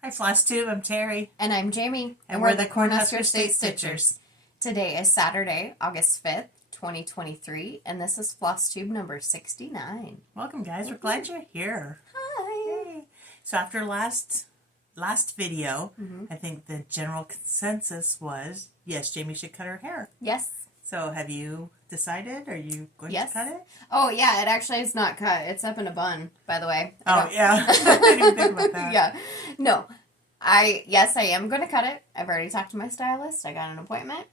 Hi, Flosstube. I'm Terri. And I'm Jamie. And we're the Cornhusker State Stitchers. Today is Saturday, August 5th, 2023, and this is Flosstube number 69. Welcome, guys. We're glad you're here. Hi. Yay. So after last video, I think the general consensus was, yes, Jamie should cut her hair. Yes. So have you decided? Are you going to cut it? Oh, yeah, it actually is not cut. It's up in a bun, by the way. Oh, yeah. I didn't even think about that. Yeah. No. I am going to cut it. I've already talked to my stylist. I got an appointment.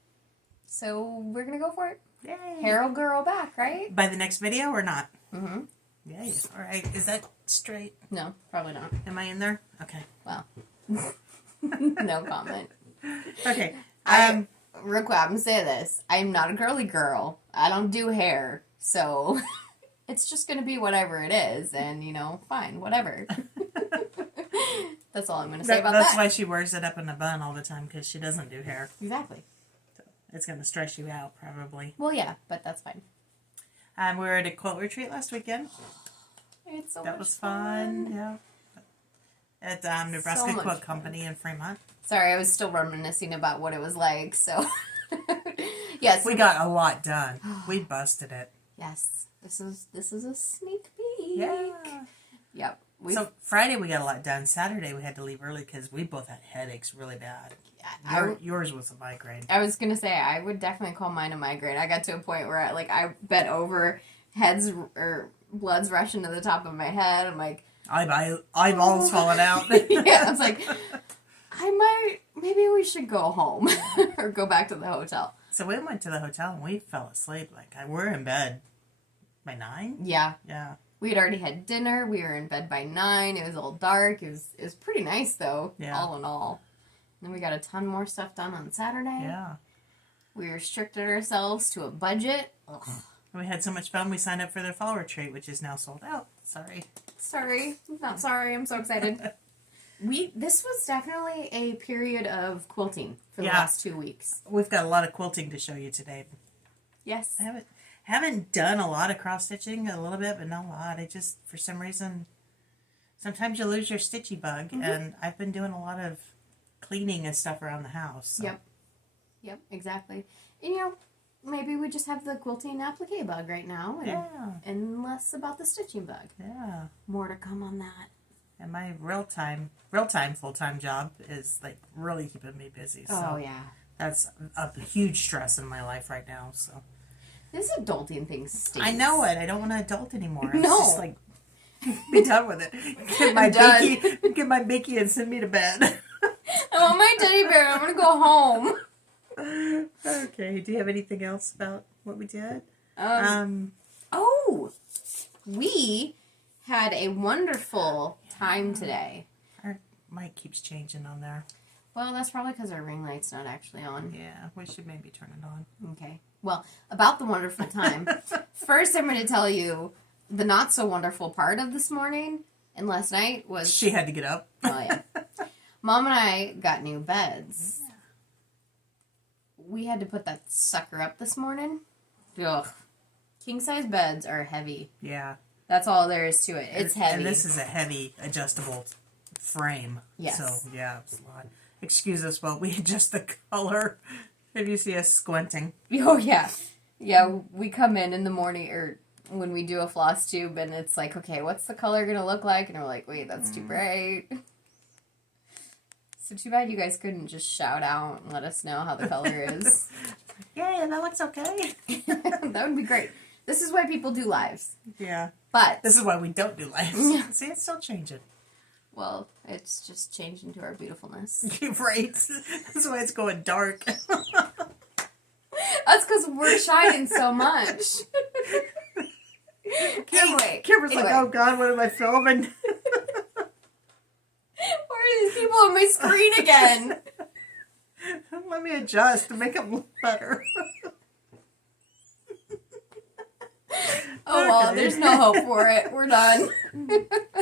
So we're going to go for it. Yay. Hair will grow back, right? By the next video or not? Mm-hmm. Yay. All right. Is that straight? No, probably not. Am I in there? Okay. Well, no comment. Okay. Real quick, I'm going to say this. I'm not a girly girl. I don't do hair. So it's just going to be whatever it is. And, fine, whatever. That's all I'm going to say about that. That's why she wears it up in a bun all the time, because she doesn't do hair. Exactly. So it's going to stress you out, probably. Well, yeah, but that's fine. We were at a quilt retreat last weekend. It's so That was fun. Yeah. At Nebraska Quilt Company in Fremont. Sorry, I was still reminiscing about what it was like, so. Yes. We got a lot done. We busted it. Yes. This is a sneak peek. Yeah. Yep. So Friday we got a lot done. Saturday we had to leave early because we both had headaches really bad. Yours was a migraine. I was going to say, I would definitely call mine a migraine. I got to a point where I bent over, blood's rushing to the top of my head. I'm like... Eyeballs falling out. Yeah, I was like, maybe we should go home or go back to the hotel. So we went to the hotel and we fell asleep. We're in bed by 9? Yeah. Yeah. We had already had dinner. We were in bed by 9. It was all dark. It was pretty nice, though, all in all. And then we got a ton more stuff done on Saturday. Yeah. We restricted ourselves to a budget. Ugh. We had so much fun, we signed up for their fall retreat, which is now sold out. Sorry. Sorry. Not sorry. I'm so excited. This was definitely a period of quilting for the last 2 weeks. We've got a lot of quilting to show you today. Yes. I haven't done a lot of cross-stitching, a little bit, but not a lot. I just, for some reason, sometimes you lose your stitchy bug, and I've been doing a lot of cleaning and stuff around the house. So. Yep, exactly. And, maybe we just have the quilting applique bug right now, and less about the stitching bug. Yeah. More to come on that. And my real-time full-time job is, really keeping me busy. So oh, yeah. That's a huge stress in my life right now, so... This adulting thing stinks. I know it. I don't want to adult anymore. No. It's just be done with it. Get my Mickey and send me to bed. I want my teddy bear. I'm going to go home. Okay. Do you have anything else about what we did? We had a wonderful time today. Our mic keeps changing on there. Well, that's probably because our ring light's not actually on. Yeah, we should maybe turn it on. Okay. Well, about the wonderful time. First, I'm going to tell you the not so wonderful part of this morning and last night was... She had to get up. Oh, yeah. Mom and I got new beds. Yeah. We had to put that sucker up this morning. Ugh. King-size beds are heavy. Yeah. That's all there is to it. It's heavy. And this is a heavy adjustable frame. Yes. So, yeah, it's a lot. Excuse us while we adjust the color. If you see us squinting. Oh, yeah. Yeah, we come in the morning, or when we do a floss tube, and it's like, okay, what's the color going to look like? And we're like, wait, that's too bright. So too bad you guys couldn't just shout out and let us know how the color is. Yeah, that looks okay. That would be great. This is why people do lives. Yeah. But this is why we don't do lives. Yeah. See, it's still changing. Well, it's just changing to our beautiful's. Right. That's why it's going dark. That's because we're shining so much. Kimber's like, oh God, what am I filming? Why are these people on my screen again? Let me adjust to make it look better. Oh, well, there's no hope for it. We're done.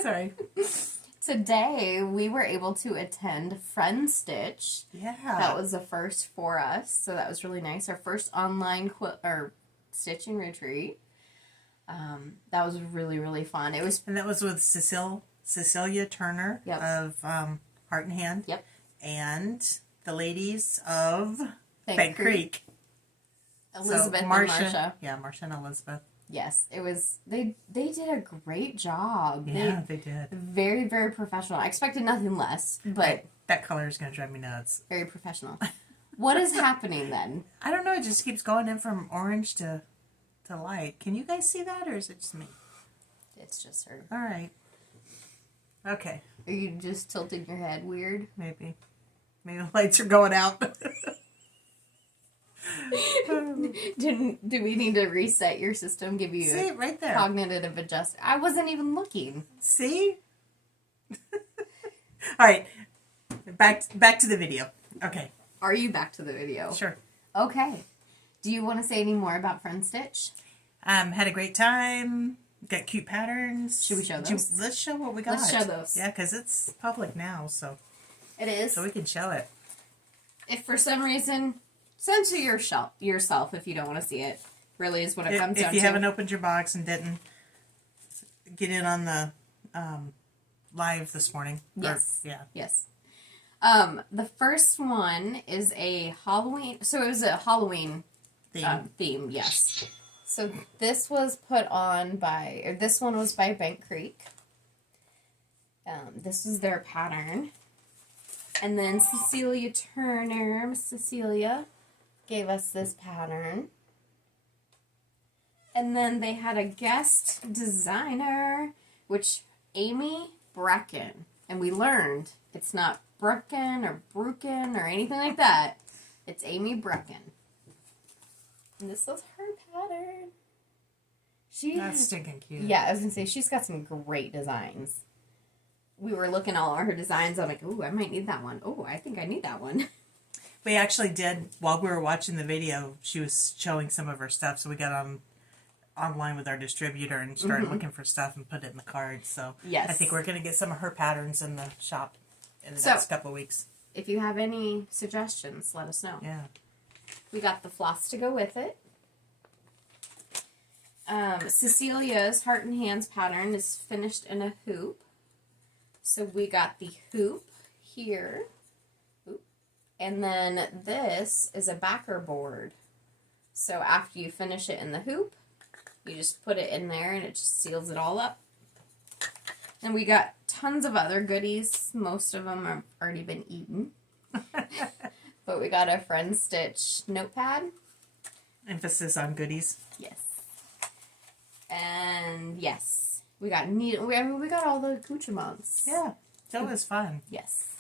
Sorry. Today, we were able to attend Friend Stitch. Yeah. That was the first for us, so that was really nice. Our first online stitching retreat. That was really, really fun. And that was with Cecilia Turner of Heart and Hand. Yep. And the ladies of Bank Creek. Elizabeth So, and Marsha. Yeah, Marsha and Elizabeth. Yes, it was, they did a great job. Yeah, they did. Very, very professional. I expected nothing less, but that color is going to drive me nuts. very professional. What is happening then? I don't know. It just keeps going in from orange to light. Can you guys see that, or is it just me? It's just her. All right. Okay. Are you just tilting your head weird? Maybe the lights are going out. Do we need to reset your system? Give you See, right there. cognitive adjust? I wasn't even looking. See? All right. Back to the video. Okay. Are you back to the video? Sure. Okay. Do you want to say any more about Friend Stitch? Had a great time. Got cute patterns. Should we show those? Let's show what we got. Let's show those. Yeah, because it's public now, so It is. we can show it. If for some reason, send to yourself if you don't want to see it. Really is what it comes down to. If you haven't opened your box and didn't get in on the live this morning. Yes. Yeah. Yes. The first one is a Halloween. So it was a Halloween theme. Yes. So this was put on this one was by Bank Creek. This is their pattern. And then Cecilia Turner, Miss Cecilia, gave us this pattern. And then they had a guest designer, which Amy Brecken. And we learned it's not Brecken or Brucken or anything like that. It's Amy Brecken. And this was her pattern. That's stinking cute. Yeah, I was going to say, she's got some great designs. We were looking at all of her designs. I'm like, ooh, I might need that one. Oh, I think I need that one. We actually did, while we were watching the video, she was showing some of her stuff, so we got online with our distributor and started looking for stuff and put it in the card. So Yes. I think we're going to get some of her patterns in the shop in the next couple of weeks. If you have any suggestions, let us know. Yeah. We got the floss to go with it. Cecilia's Heart and Hands pattern is finished in a hoop. So we got the hoop here. Oop. And then this is a backer board. So after you finish it in the hoop, you just put it in there and it just seals it all up. And we got tons of other goodies. Most of them have already been eaten. But we got a Friend Stitch notepad. Emphasis on goodies. Yes. And yes, we got we got all the accoutrements. Yeah. That was fun. Yes.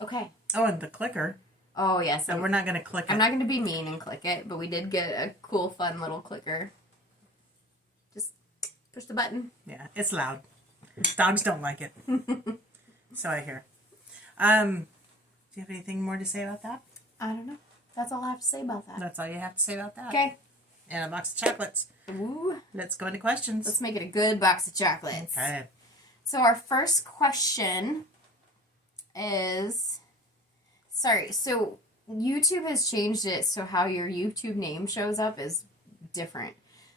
Okay. Oh, and the clicker. Oh yes. So we're not going to click it. I'm not going to be mean and click it, but we did get a cool, fun little clicker. Just push the button. Yeah, it's loud. Dogs don't like it. So I hear. Do you have anything more to say about that? I don't know. That's all I have to say about that. That's all you have to say about that. Okay. And a box of chocolates. Ooh. Let's go into questions. Let's make it a good box of chocolates. Okay. So our first question is, so YouTube has changed it so how your YouTube name shows up is different.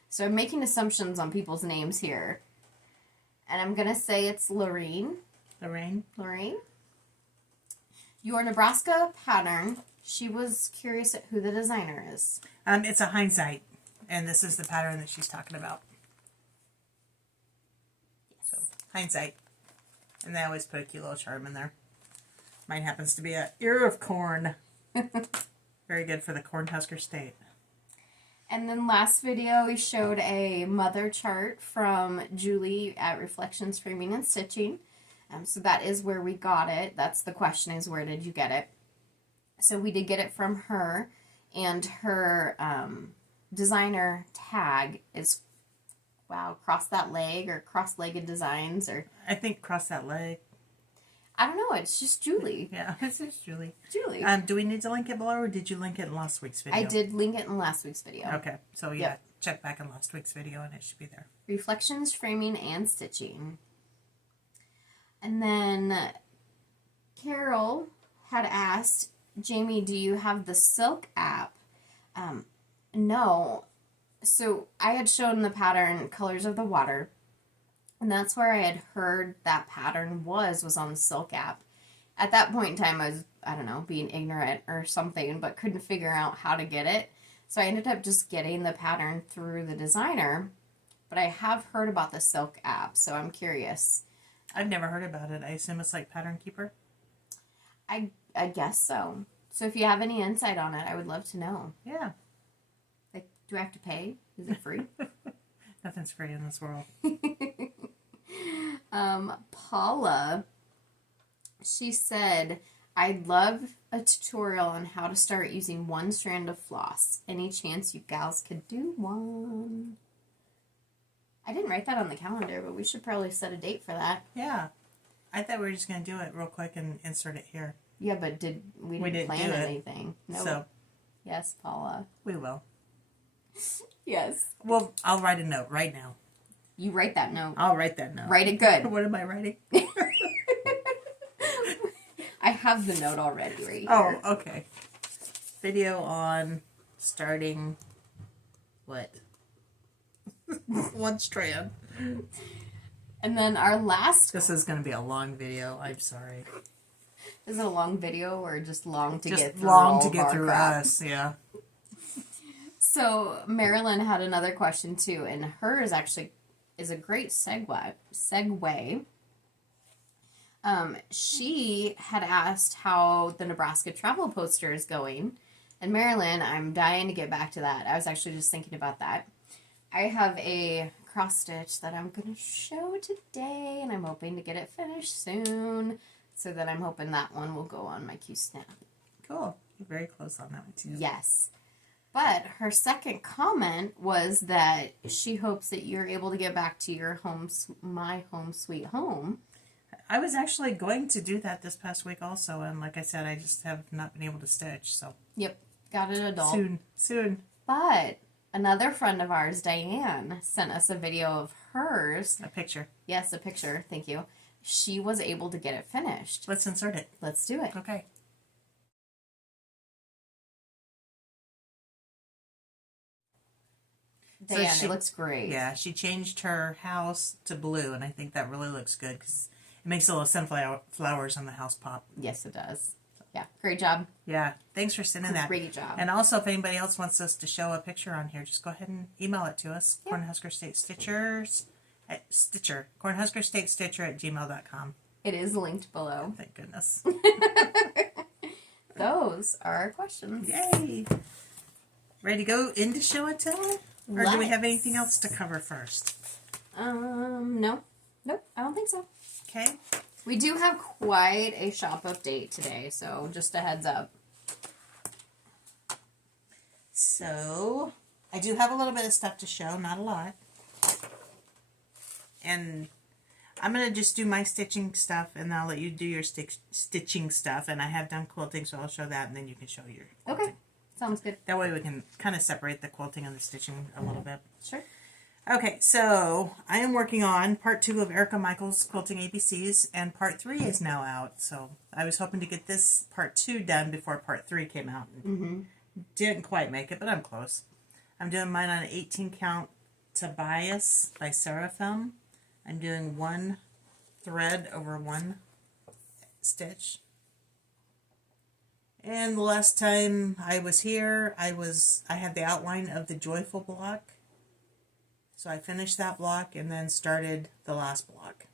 So I'm making assumptions on people's names here. And I'm going to say it's Lorraine. Lorraine. Your Nebraska pattern, she was curious at who the designer is. It's a hindsight. And this is the pattern that she's talking about. Yes. So, hindsight. And they always put a cute little charm in there. Mine happens to be a ear of corn. Very good for the Cornhusker State. And then last video we showed a mother chart from Julie at Reflections Framing and Stitching. So that is where we got it. That's the question, is where did you get it? So we did get it from her, and her designer tag is, cross that leg, or cross-legged designs, or I think cross that leg. I don't know, it's just Julie. Yeah, it's just Julie. Julie. Do we need to link it below, or did you link it in last week's video? I did link it in last week's video. Okay, so yeah, Yep. check back in last week's video and it should be there. Reflections, Framing, and Stitching. And then Carol had asked, Jamie, do you have the Silk app? No. So I had shown the pattern Colors of the Water, And that's where I had heard that pattern was on the Silk app. At that point in time, I was, I don't know, being ignorant or something, but couldn't figure out how to get it. So I ended up just getting the pattern through the designer. But I have heard about the Silk app, so I'm curious. I've never heard about it. I assume it's like Pattern Keeper? I guess so. So if you have any insight on it, I would love to know. Yeah. Like, do I have to pay? Is it free? Nothing's free in this world. Paula, she said, I'd love a tutorial on how to start using one strand of floss. Any chance you gals could do one? I didn't write that on the calendar, but we should probably set a date for that. Yeah. I thought we were just going to do it real quick and insert it here. Yeah, but we didn't plan anything. No. Nope. So. Yes, Paula. We will. Yes. Well, I'll write a note right now. You write that note. I'll write that note. Write it good. What am I writing? I have the note already right here. Oh, okay. Video on starting what? One strand. And then our last... This is going to be a long video. I'm sorry. Is it a long video or just long to get through long all to of get our through crap? us, yeah. So Marilyn had another question too, and hers actually is a great segue. She had asked how the Nebraska travel poster is going. And Marilyn, I'm dying to get back to that. I was actually just thinking about that. I have a cross stitch that I'm going to show today, and I'm hoping to get it finished soon. So that I'm hoping that one will go on my Q-snap. Cool. You're very close on that one too. Yes. But her second comment was that she hopes that you're able to get back to your my home sweet home. I was actually going to do that this past week also, and like I said, I just have not been able to stitch, so. Yep, got an adult. Soon. But another friend of ours, Diane, sent us a video of hers. A picture. Yes, a picture. Thank you. She was able to get it finished. Let's insert it. Let's do it. Okay. Diane, So it looks great. Yeah, she changed her house to blue, and I think that really looks good because it makes the little sunflowers on the house pop. Yes, it does. Yeah, great job. Yeah, thanks for sending that. Great job. And also, if anybody else wants us to show a picture on here, just go ahead and email it to us. Yeah. Cornhusker State Stitchers at Stitcher. Cornhusker State Stitcher at gmail.com. It is linked below. Thank goodness. Those are our questions. Yay! Ready to go into show and tell? Or do we have anything else to cover first? No. Nope, I don't think so. Okay. We do have quite a shop update today, so just a heads up. So, I do have a little bit of stuff to show, not a lot. And I'm going to just do my stitching stuff, and I'll let you do your stitching stuff. And I have done quilting, so I'll show that, and then you can show your quilting. Okay, sounds good. That way we can kind of separate the quilting and the stitching a little bit. Sure. Okay, so I am working on part 2 of Erica Michaels' Quilting ABCs, and part 3 is now out. So I was hoping to get this part 2 done before part 3 came out. Didn't quite make it, but I'm close. I'm doing mine on an 18 count Tobias by Seraphim. I'm doing 1 thread over 1 stitch. And the last time I was here, I had the outline of the Joyful block. So I finished that block and then started the last block.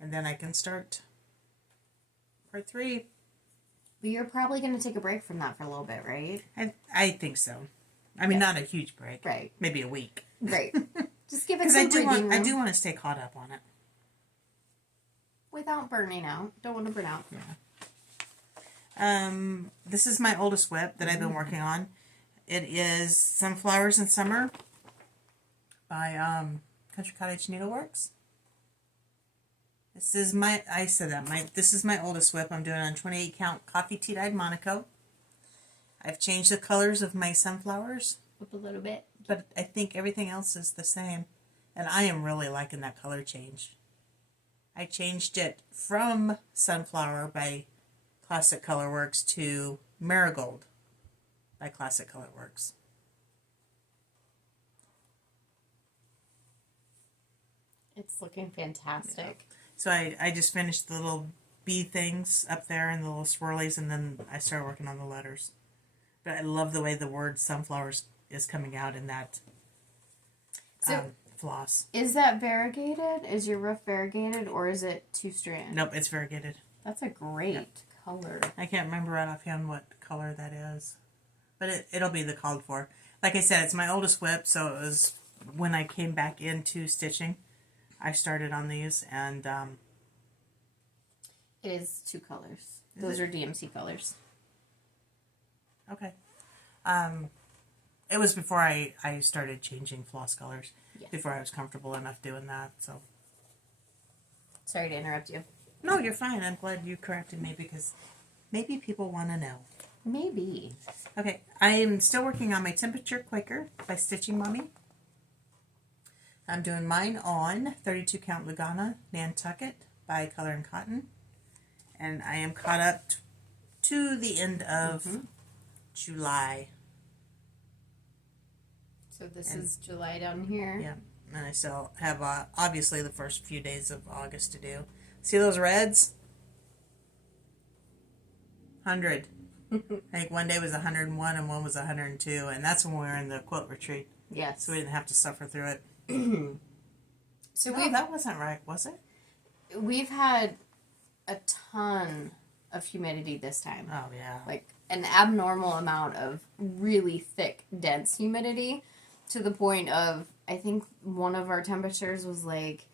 And then I can start part 3. But you're probably going to take a break from that for a little bit, right? I think so. I mean, not a huge break. Right. Maybe a week. Right. Just give it Because some I do want to stay caught up on it. Without burning out. Don't want to burn out. Yeah. This is my oldest whip that I've been working on. It is Sunflowers in Summer by Country Cottage Needleworks. This is this is my oldest whip. I'm doing on 28 count coffee tea dyed Monaco. I've changed the colors of my sunflowers Up a little bit. but I think everything else is the same. And I am really liking that color change. I changed it from Sunflower by Classic Colorworks to Marigold by Classic Colorworks. It's It's looking fantastic. So I just finished the little bee things up there and the little swirlies, and then I started working on the letters. But I love the way the word sunflowers is coming out in that floss. Is that variegated? Is your roof variegated, or is it 2-strand? Nope, it's variegated. That's a great color. I can't remember right offhand what color that is. But it'll be the called for. Like I said, it's my oldest whip, so it was when I came back into stitching, I started on these, and it is 2 colors. Those are DMC colors. Okay. It was before I started changing floss colors. Yes. Before I was comfortable enough doing that, so. Sorry to interrupt you. No, you're fine. I'm glad you corrected me because maybe people want to know. Maybe. Okay, I am still working on my Temperature Quaker by Stitching Mommy. I'm doing mine on 32 count Lugana Nantucket by Color and Cotton. And I am caught up to the end of July. So this is July down here. Yeah, and I still have obviously the first few days of August to do. See those reds? 100. I think one day was 101 and one was 102, and that's when we were in the quilt retreat. Yes. So we didn't have to suffer through it. So that wasn't right, was it? We've had a ton of humidity this time. Oh, yeah. Like an abnormal amount of really thick, dense humidity to the point of, I think one of our temperatures was like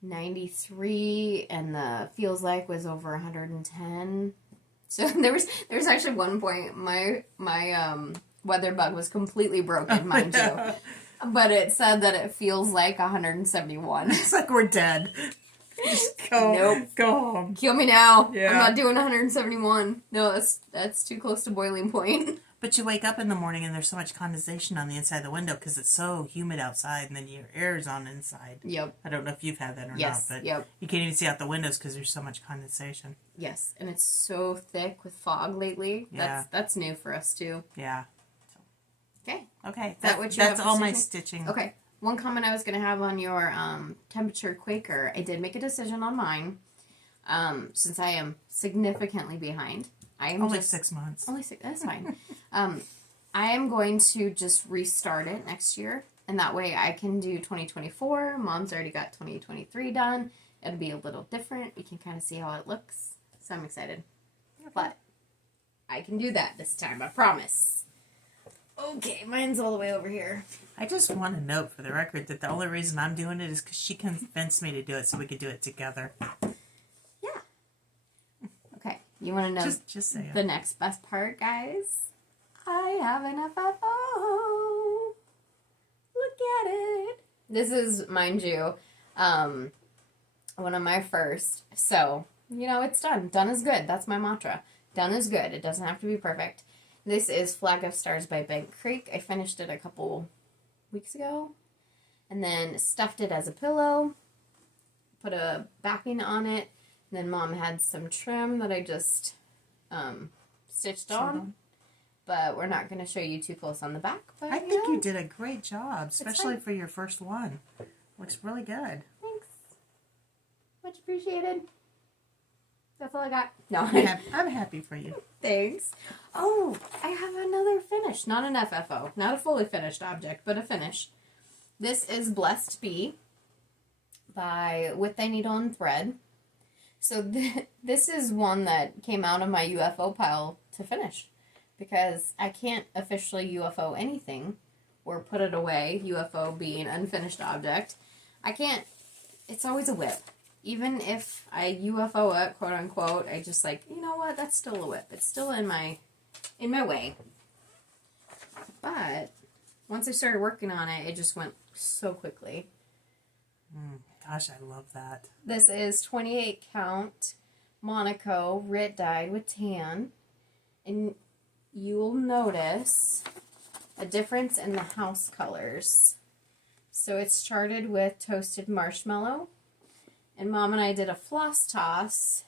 93 and the feels like was over 110. So there was actually one point my weather bug was completely broken, mind you. But it said that it feels like 171. It's like we're dead. Just go, Nope. Go home. Kill me now. Yeah. I'm not doing 171. No, that's too close to boiling point. But you wake up in the morning and there's so much condensation on the inside of the window because it's so humid outside, and then your air is on inside. Yep. I don't know if you've had that or Yes. not, but Yep. you can't even see out the windows because there's so much condensation. Yes, and it's so thick with fog lately. Yeah. That's new for us too. Yeah. Okay. Okay. Is that what you that's have for all my stitching? stitching. Okay. One comment I was going to have on your Temperature Quaker, I did make a decision on mine, since I am significantly behind. I am Only just 6 months. only 6. That's fine. I am going to just restart it next year, and that way I can do 2024. Mom's already got 2023 done. It'll be a little different. We can kind of see how it looks. So I'm excited. Okay. But I can do that this time, I promise. Okay, mine's all the way over here. I just want to note for the record that the only reason I'm doing it is because she convinced me to do it so we could do it together. Yeah. Okay, you want to know Just say the it. next best part, guys? I have an FFO. Look at it. This is, mind you, one of my first. So, it's done. Done is good. That's my mantra. Done is good. It doesn't have to be perfect. This is Flag of Stars by Bank Creek. I finished it a couple weeks ago. And then stuffed it as a pillow. Put a backing on it. And then Mom had some trim that I just stitched on. But we're not going to show you too close on the back. But, I think you did a great job, especially for your first one. Looks really good. Thanks. Much appreciated. That's all I got. No, I'm happy for you. thanks. Oh, I have another finish. Not an FFO. Not a fully finished object, but a finish. This is Blessed Bee by With Thy Needle and Thread. So this is one that came out of my UFO pile to finish. Because I can't officially UFO anything or put it away, UFO being unfinished object. I can't, it's always a whip. Even if I UFO it, quote unquote, I just like, you know what, that's still a whip. It's still in my way. But once I started working on it, it just went so quickly. Gosh, I love that. This is 28 count Monaco Rit dyed with tan. And you'll notice a difference in the house colors. So it's charted with toasted marshmallow. And Mom and I did a floss toss.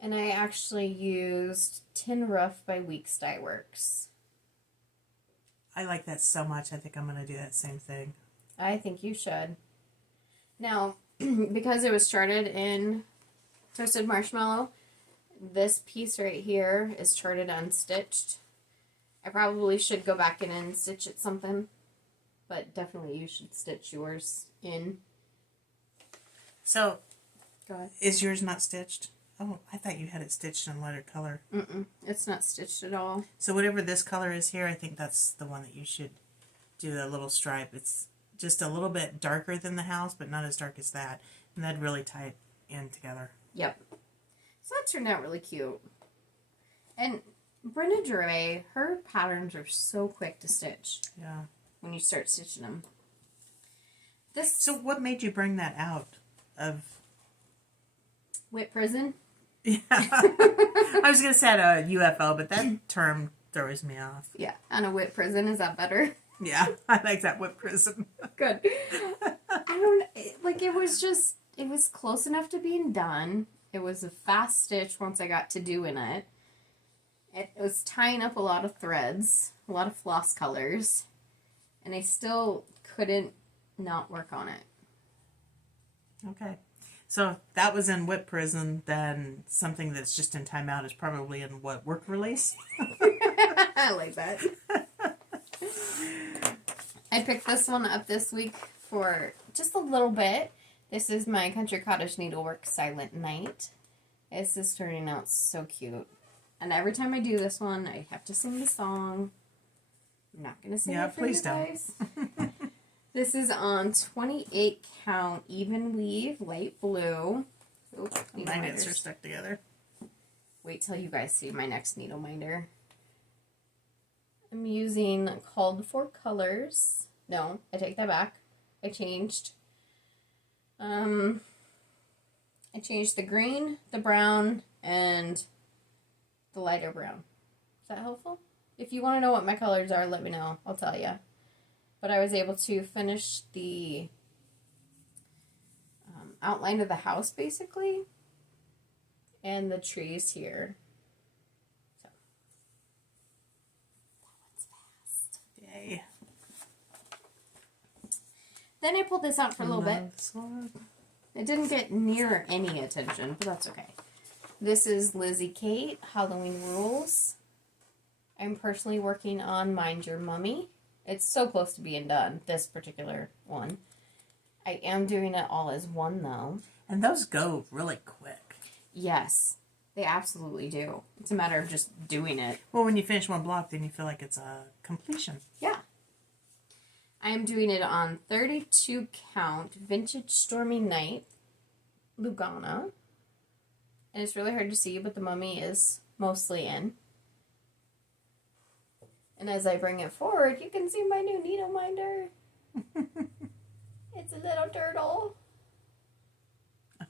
And I actually used Tin Roof by Weeks Dye Works. I like that so much. I think I'm going to do that same thing. I think you should. Now, because it was charted in toasted marshmallow, this piece right here is charted unstitched. I probably should go back in and stitch it something, but definitely you should stitch yours in. So, go ahead. Is yours not stitched? Oh, I thought you had it stitched in lighter color. It's not stitched at all. So whatever this color is here, I think that's the one that you should do a little stripe. It's just a little bit darker than the house, but not as dark as that. And that'd really tie it in together. Yep. So that turned out really cute. And Brenda Dre, her patterns are so quick to stitch. Yeah. When you start stitching them. So what made you bring that out of... Whip prison? Yeah. I was going to say a UFO, but that term throws me off. Yeah, on a whip prison. Is that better? Yeah, I like that whip prism. Good. It was close enough to being done. It was a fast stitch once I got to doing it. It was tying up a lot of threads, a lot of floss colors, and I still couldn't not work on it. Okay. So if that was in whip prison, then something that's just in timeout is probably in what, work release? I like that. I picked this one up this week for just a little bit. This is my Country Cottage Needlework Silent Night. This is turning out so cute. And every time I do this one, I have to sing the song. I'm not going to sing it for you guys. This is on 28 count even weave, light blue. Oops, my knits are stuck together. Wait till you guys see my next needle minder. I'm using called for colors. No, I take that back. I changed. I changed the green, the brown, and the lighter brown. Is that helpful? If you want to know what my colors are, let me know. I'll tell you. But I was able to finish the outline of the house, basically, and the trees here. So that one's fast. Yay. Then I pulled this out for a little bit. It didn't get near any attention, but that's okay. This is Lizzie Kate, Halloween Rules. I'm personally working on Mind Your Mummy. It's so close to being done, this particular one. I am doing it all as one, though. And those go really quick. Yes, they absolutely do. It's a matter of just doing it. Well, when you finish one block, then you feel like it's a completion. Yeah. I am doing it on 32 count Vintage Stormy Night Lugana. And it's really hard to see, but the mummy is mostly in. And as I bring it forward, you can see my new needle minder. It's a little turtle.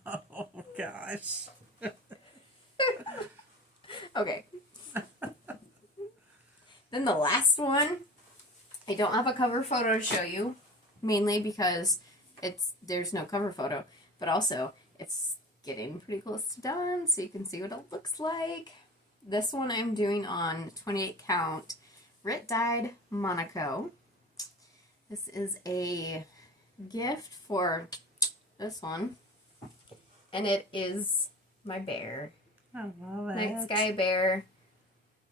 Oh, gosh. Okay. Then the last one, I don't have a cover photo to show you, mainly because there's no cover photo, but also it's getting pretty close to done, so you can see what it looks like. This one I'm doing on 28 count Rit Dyed Monaco. This is a gift for this one, and it is my bear. I love it. Night Sky Bear,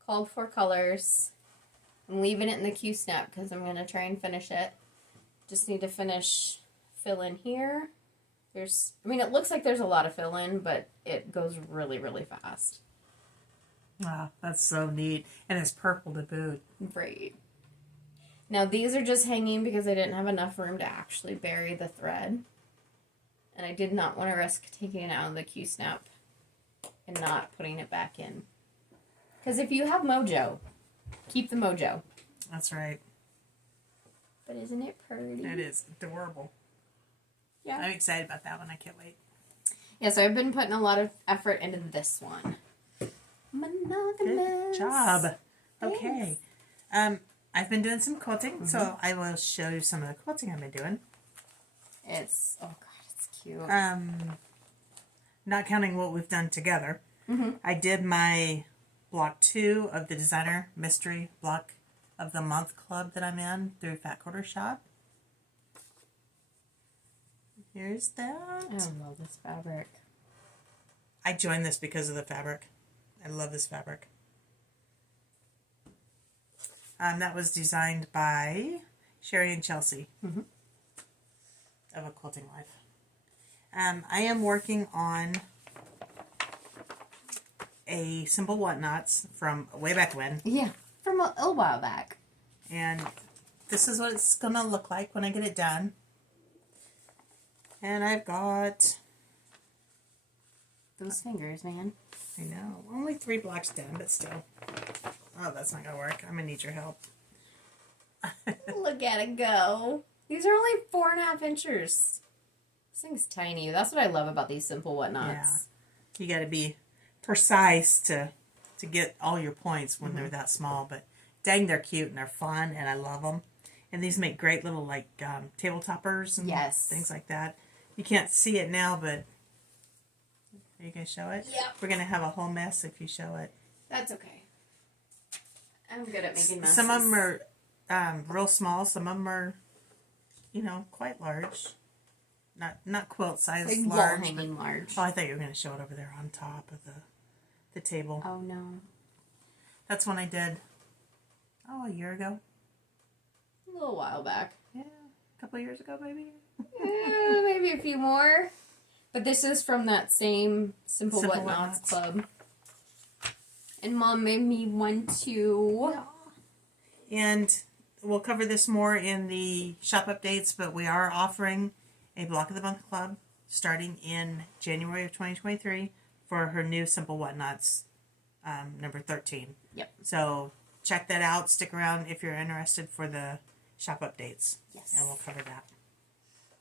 called for colors. I'm leaving it in the Q-snap because I'm going to try and finish it. Just need to fill in here. It looks like there's a lot of fill in, but it goes really, really fast. Wow, that's so neat. And it's purple to boot. Great. Now these are just hanging because I didn't have enough room to actually bury the thread. And I did not want to risk taking it out of the Q-snap and not putting it back in. Because if you have mojo, keep the mojo. That's right. But isn't it pretty? It is adorable. Yeah. I'm excited about that one. I can't wait. Yeah, so I've been putting a lot of effort into this one. Monogamous. Good job. Thanks. Okay. I've been doing some quilting, so I will show you some of the quilting I've been doing. It's cute. Not counting what we've done together. I did my block 2 of the designer mystery block of the month club that I'm in through Fat Quarter Shop. Here's that. I love this fabric. I joined this because of the fabric. I love this fabric. That was designed by Sherry and Chelsea of A Quilting Life. I am working on a Simple Whatnots from way back when. Yeah, from a little while back. And this is what it's going to look like when I get it done. And I've got... Those fingers, man. I know. Only 3 blocks done, but still. Oh, that's not going to work. I'm going to need your help. Look at it go. These are only 4.5 inches. This thing's tiny. That's what I love about these Simple Whatnots. Yeah. You got to be precise to get all your points when they're that small. But dang, they're cute and they're fun, and I love them. And these make great little, like, table toppers and things like that. You can't see it now, but... Are you going to show it? Yep. We're going to have a whole mess if you show it. That's okay. I'm good at making messes. Some of them are real small. Some of them are, you know, quite large. Not quilt size like large. Wall-hanging large. Oh, I thought you were going to show it over there on top of the table. Oh, no. That's when I did, a year ago. A little while back. Yeah, a couple of years ago, maybe. Maybe a few more. But this is from that same Simple Whatnots club. And Mom made me one too. And we'll cover this more in the shop updates, but we are offering a Block of the Month club starting in January of 2023 for her new Simple Whatnots number 13. Yep. So check that out. Stick around if you're interested for the shop updates. Yes. And we'll cover that.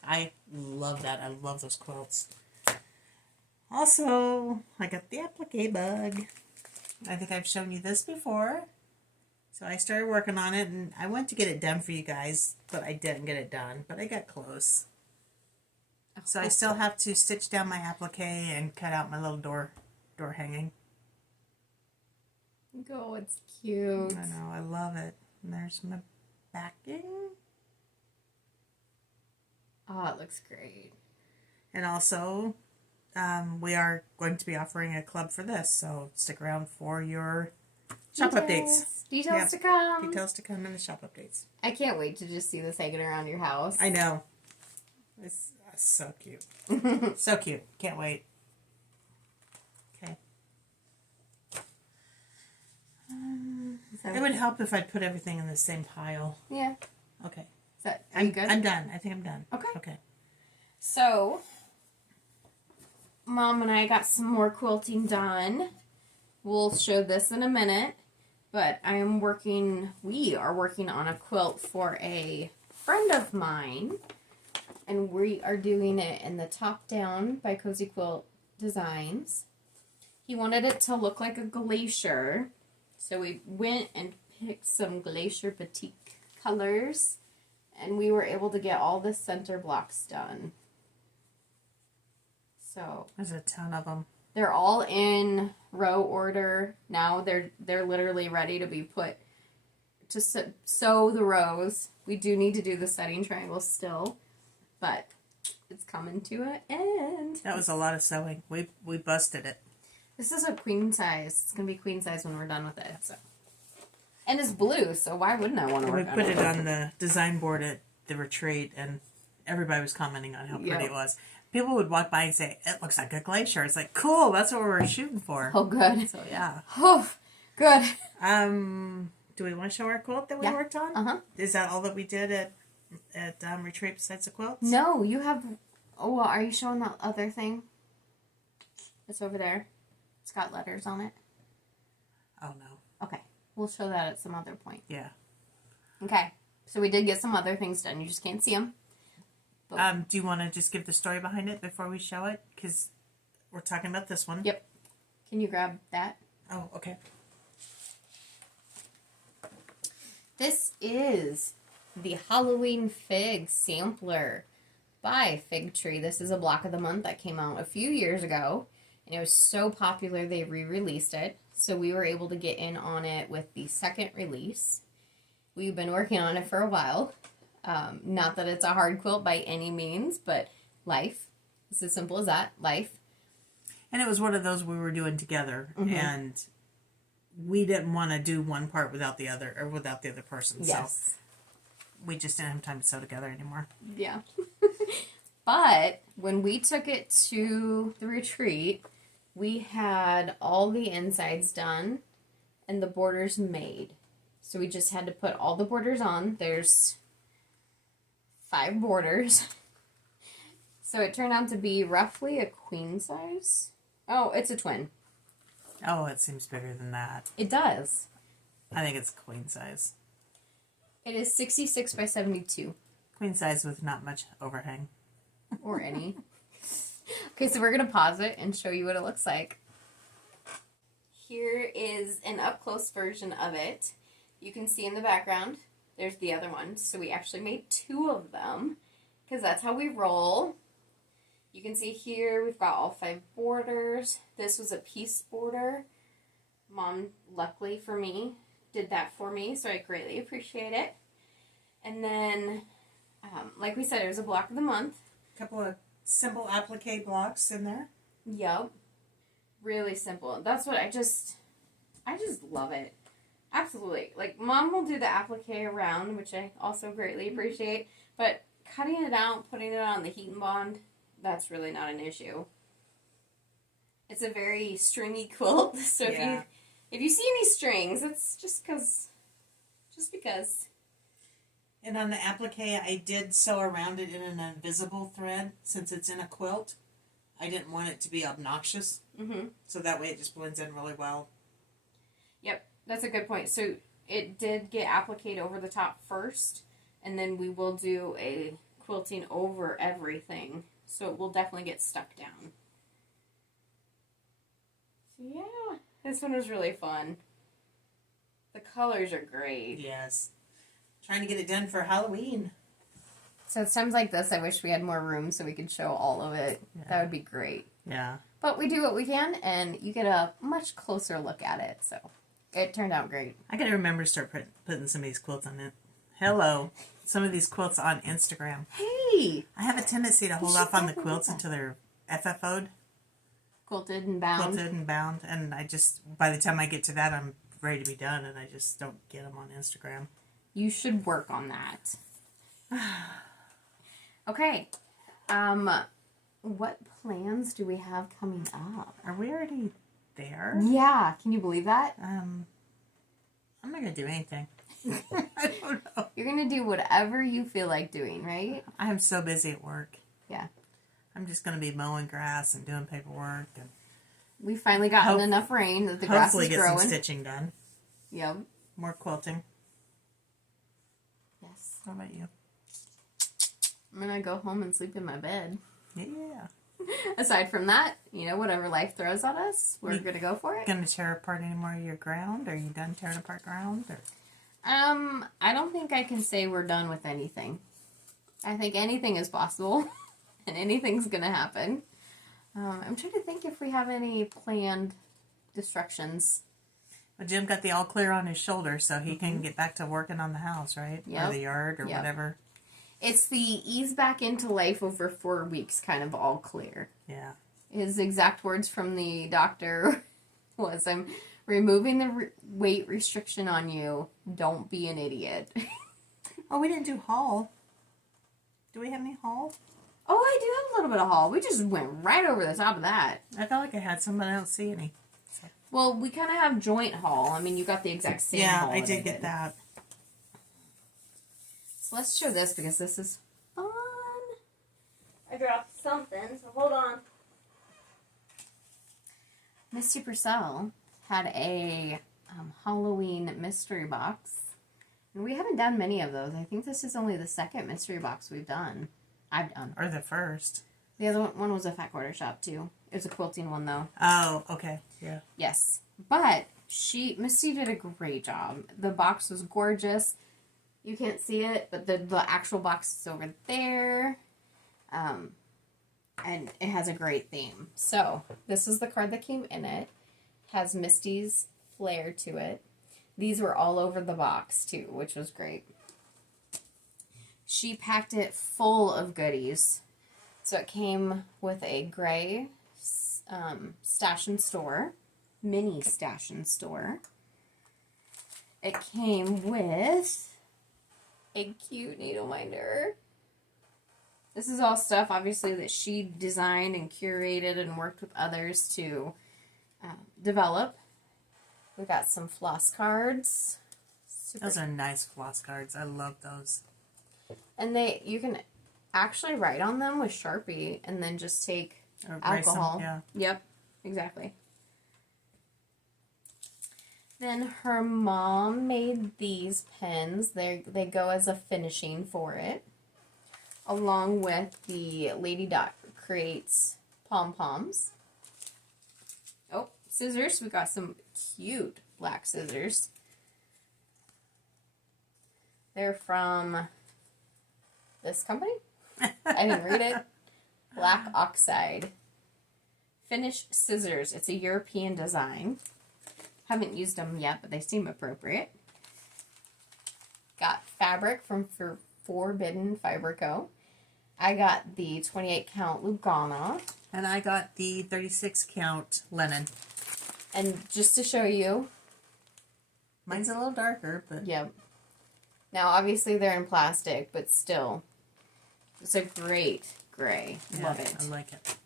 I love that. I love those quilts. Also, I got the applique bug. I think I've shown you this before. So I started working on it, and I went to get it done for you guys, but I didn't get it done. But I got close. So I still have to stitch down my applique and cut out my little door hanging. Oh, it's cute. I know, I love it. And there's my backing. Oh, it looks great. And also, we are going to be offering a club for this, so stick around for your shop updates. Details to come. Details to come in the shop updates. I can't wait to just see this hanging around your house. I know. It's so cute. So cute. Can't wait. Okay. It would help if I'd put everything in the same pile. Yeah. Okay. Are you good? I'm done. I think I'm done. Okay. Okay. So, Mom and I got some more quilting done. We'll show this in a minute, but we are working on a quilt for a friend of mine, and we are doing it in the top down by Cozy Quilt Designs. He wanted it to look like a glacier, so we went and picked some glacier batik colors, and we were able to get all the center blocks done. So there's a ton of them. They're all in row order now. They're literally ready to be put to sew the rows. We do need to do the setting triangles still, but it's coming to an end. That was a lot of sewing. We busted it. This is a queen size. It's gonna be queen size when we're done with it. So, and it's blue, so why wouldn't I want to work on it? We put it on the design board at the retreat, and everybody was commenting on how pretty it was. People would walk by and say, "It looks like a glacier." It's like, cool. That's what we were shooting for. Oh, good. So yeah. Oh, good. Do we want to show our quilt that we worked on? Uh-huh. Is that all that we did at retreat besides the quilts? No, you have. Oh, well, are you showing that other thing? It's over there. It's got letters on it. Oh no. Okay, we'll show that at some other point. Yeah. Okay, so we did get some other things done. You just can't see them. Do you want to just give the story behind it before we show it? Because we're talking about this one. Yep. Can you grab that? Oh, okay. This is the Halloween Fig Sampler by Fig Tree. This is a block of the month that came out a few years ago, and it was so popular they re-released it. So we were able to get in on it with the second release. We've been working on it for a while. Not that it's a hard quilt by any means, but life. It's as simple as that, life. And it was one of those we were doing together, and we didn't want to do one part without the other, or without the other person. Yes. So we just didn't have time to sew together anymore. Yeah. But when we took it to the retreat, we had all the insides done and the borders made. So we just had to put all the borders on. There's 5 borders. So it turned out to be roughly a queen size. Oh, it's a twin. Oh, it seems bigger than that. It does. I think it's queen size. It is 66 by 72. Queen size with not much overhang. Or any. Okay, so we're going to pause it and show you what it looks like. Here is an up-close version of it. You can see in the background, there's the other one. So we actually made 2 of them, because that's how we roll. You can see here we've got all 5 borders. This was a piece border. Mom, luckily for me, did that for me, so I greatly appreciate it. And then, like we said, it was a block of the month. A couple of simple applique blocks in there. Yep. Really simple. That's what I just love it. Absolutely. Like, Mom will do the applique around, which I also greatly appreciate, but cutting it out, putting it on the heat and bond, that's really not an issue. It's a very stringy quilt, so if you see any strings, it's just because. And on the applique, I did sew around it in an invisible thread. Since it's in a quilt, I didn't want it to be obnoxious. So that way it just blends in really well. Yep, that's a good point. So it did get appliqued over the top first, and then we will do a quilting over everything. So it will definitely get stuck down. So yeah, this one was really fun. The colors are great. Yes. Trying to get it done for Halloween. So it's times like this, I wish we had more room so we could show all of it. Yeah. That would be great. Yeah. But we do what we can, and you get a much closer look at it. So it turned out great. I got to remember to start putting some of these quilts on it. Hello. Some of these quilts on Instagram. Hey! I have a tendency to hold off on the quilts until they're FFO'd. Quilted and bound. Quilted and bound. And I just, by the time I get to that, I'm ready to be done, and I just don't get them on Instagram. You should work on that. Okay. What plans do we have coming up? Are we already there? Yeah. Can you believe that? I'm not going to do anything. I don't know. You're going to do whatever you feel like doing, right? I am so busy at work. Yeah. I'm just going to be mowing grass and doing paperwork. And we finally gotten enough rain that the grass is growing. Hopefully get some stitching done. Yep. More quilting. Yes. How about you? I'm going to go home and sleep in my bed. Yeah. Aside from that, whatever life throws at us, we're going to go for it. Going to tear apart any more of your ground? Are you done tearing apart ground? Or? I don't think I can say we're done with anything. I think anything is possible, and anything's going to happen. I'm trying to think if we have any planned destructions. Well, Jim got the all clear on his shoulder, so he can get back to working on the house, right? Yep. Or the yard, or whatever. It's the ease back into life over 4 weeks kind of all clear. Yeah. His exact words from the doctor was, I'm removing the weight restriction on you. Don't be an idiot. Oh, we didn't do haul. Do we have any haul? Oh, I do have a little bit of haul. We just went right over the top of that. I felt like I had some, but I don't see any. So. Well, we kind of have joint haul. I mean, you got the exact same haul. Yeah, I did get that. So let's show this because this is fun. I dropped something, so hold on. Misty Purcell had a Halloween mystery box. And we haven't done many of those. I think this is only the second mystery box we've done. I've done. Or the first. The other one was a Fat Quarter Shop, too. It was a quilting one, though. Oh, okay. Yeah. Yes. But Misty did a great job. The box was gorgeous. You can't see it, but the actual box is over there. And it has a great theme. So, this is the card that came in it. Has Misty's flair to it. These were all over the box, too, which was great. She packed it full of goodies. So it came with a gray stash and store, mini stash and store. It came with a cute needle minder. This is all stuff, obviously, that she designed and curated and worked with others to develop. We got some floss cards. Those are nice floss cards. I love those. And you can actually write on them with Sharpie and then just take Or erase them, alcohol. yeah. Yep, exactly. Then her mom made these pens. They go as a finishing for it, along with the Lady Dot Creates pom-poms. Oh, scissors. We got some cute black scissors. They're from this company. I didn't read it. Black Oxide. Finished scissors. It's a European design. Haven't used them yet, but they seem appropriate. Got fabric from Forbidden Fiber Co. I got the 28 count Lugana. And I got the 36 count linen. And just to show you. Mine's a little darker, but... Yep. Now, obviously, they're in plastic, but still. It's a great gray. Yeah, Love it. I like it.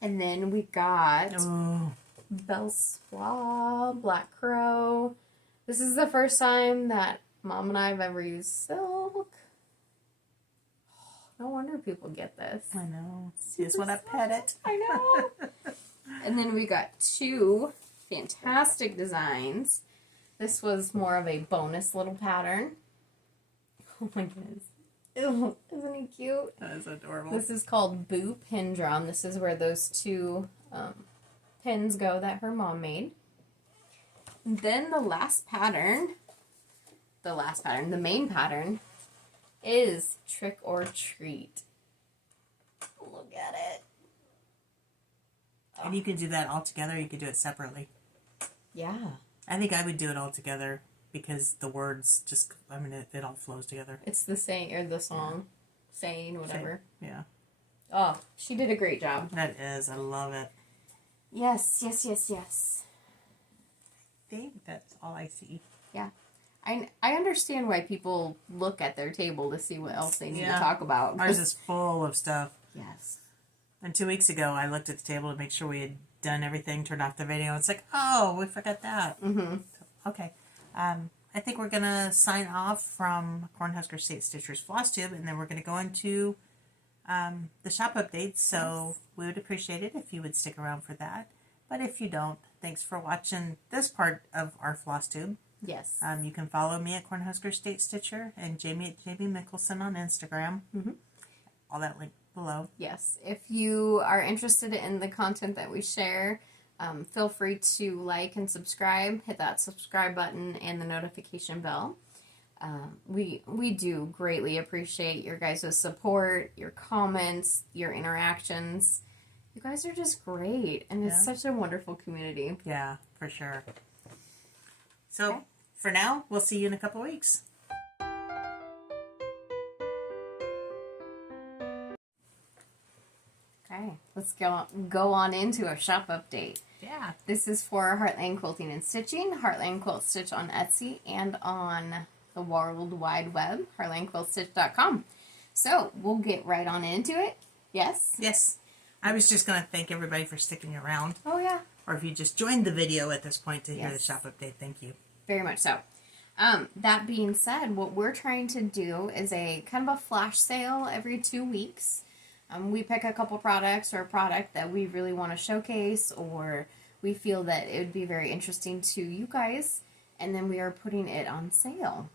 And then we got Oh. Belsoir, Black Crow. This is the first time that Mom and I have ever used silk. No wonder people get this. I know. You just want to pet it. I know. And then we got two fantastic designs. This was more of a bonus little pattern. Oh my goodness. Ew, isn't he cute? That is adorable. This is called Boo Pin Drum. This is where those two pins go that her mom made. And then the main pattern is Trick or Treat. Look at it. And you can do that all together, or you could do it separately. Yeah. I think I would do it all together because the words just, I mean, it all flows together. It's the saying, or the song, saying, whatever. Yeah. Oh, she did a great job. That is. I love it. Yes, yes, yes, yes. I think that's all I see. Yeah. I understand why people look at their table to see what else they need Yeah. to talk about. Ours is full of stuff. Yes. And 2 weeks ago, I looked at the table to make sure we had done everything, turned off the video. It's like, oh, we forgot that. Mm-hmm. Okay. I think we're going to sign off from Cornhusker State Stitchers Flosstube, and then we're going to go into the shop updates. So Yes. we would appreciate it if you would stick around for that. But if you don't, thanks for watching this part of our Flosstube. Yes. You can follow me at Cornhusker State Stitcher and Jamie at Jamie Mickelson on Instagram. Mhm. All that link below. Yes. If you are interested in the content that we share, feel free to like and subscribe. Hit that subscribe button and the notification bell. We do greatly appreciate your guys' support, your comments, your interactions. You guys are just great, and it's Yeah. such a wonderful community. Yeah, for sure. So, Okay. for now, we'll see you in a couple weeks. Okay, let's go on into a shop update. Yeah. This is for Heartland Quilting and Stitching, Heartland Quilt Stitch on Etsy, and on the World Wide Web, heartlandquiltstitch.com. So, we'll get right on into it. Yes? Yes. I was just going to thank everybody for sticking around. Oh, yeah. Or if you just joined the video at this point to hear the Yes. shop update, thank you. Very much so. That being said, what we're trying to do is a kind of a flash sale every 2 weeks. We pick a couple products or a product that we really want to showcase, or we feel that it would be very interesting to you guys, and then we are putting it on sale.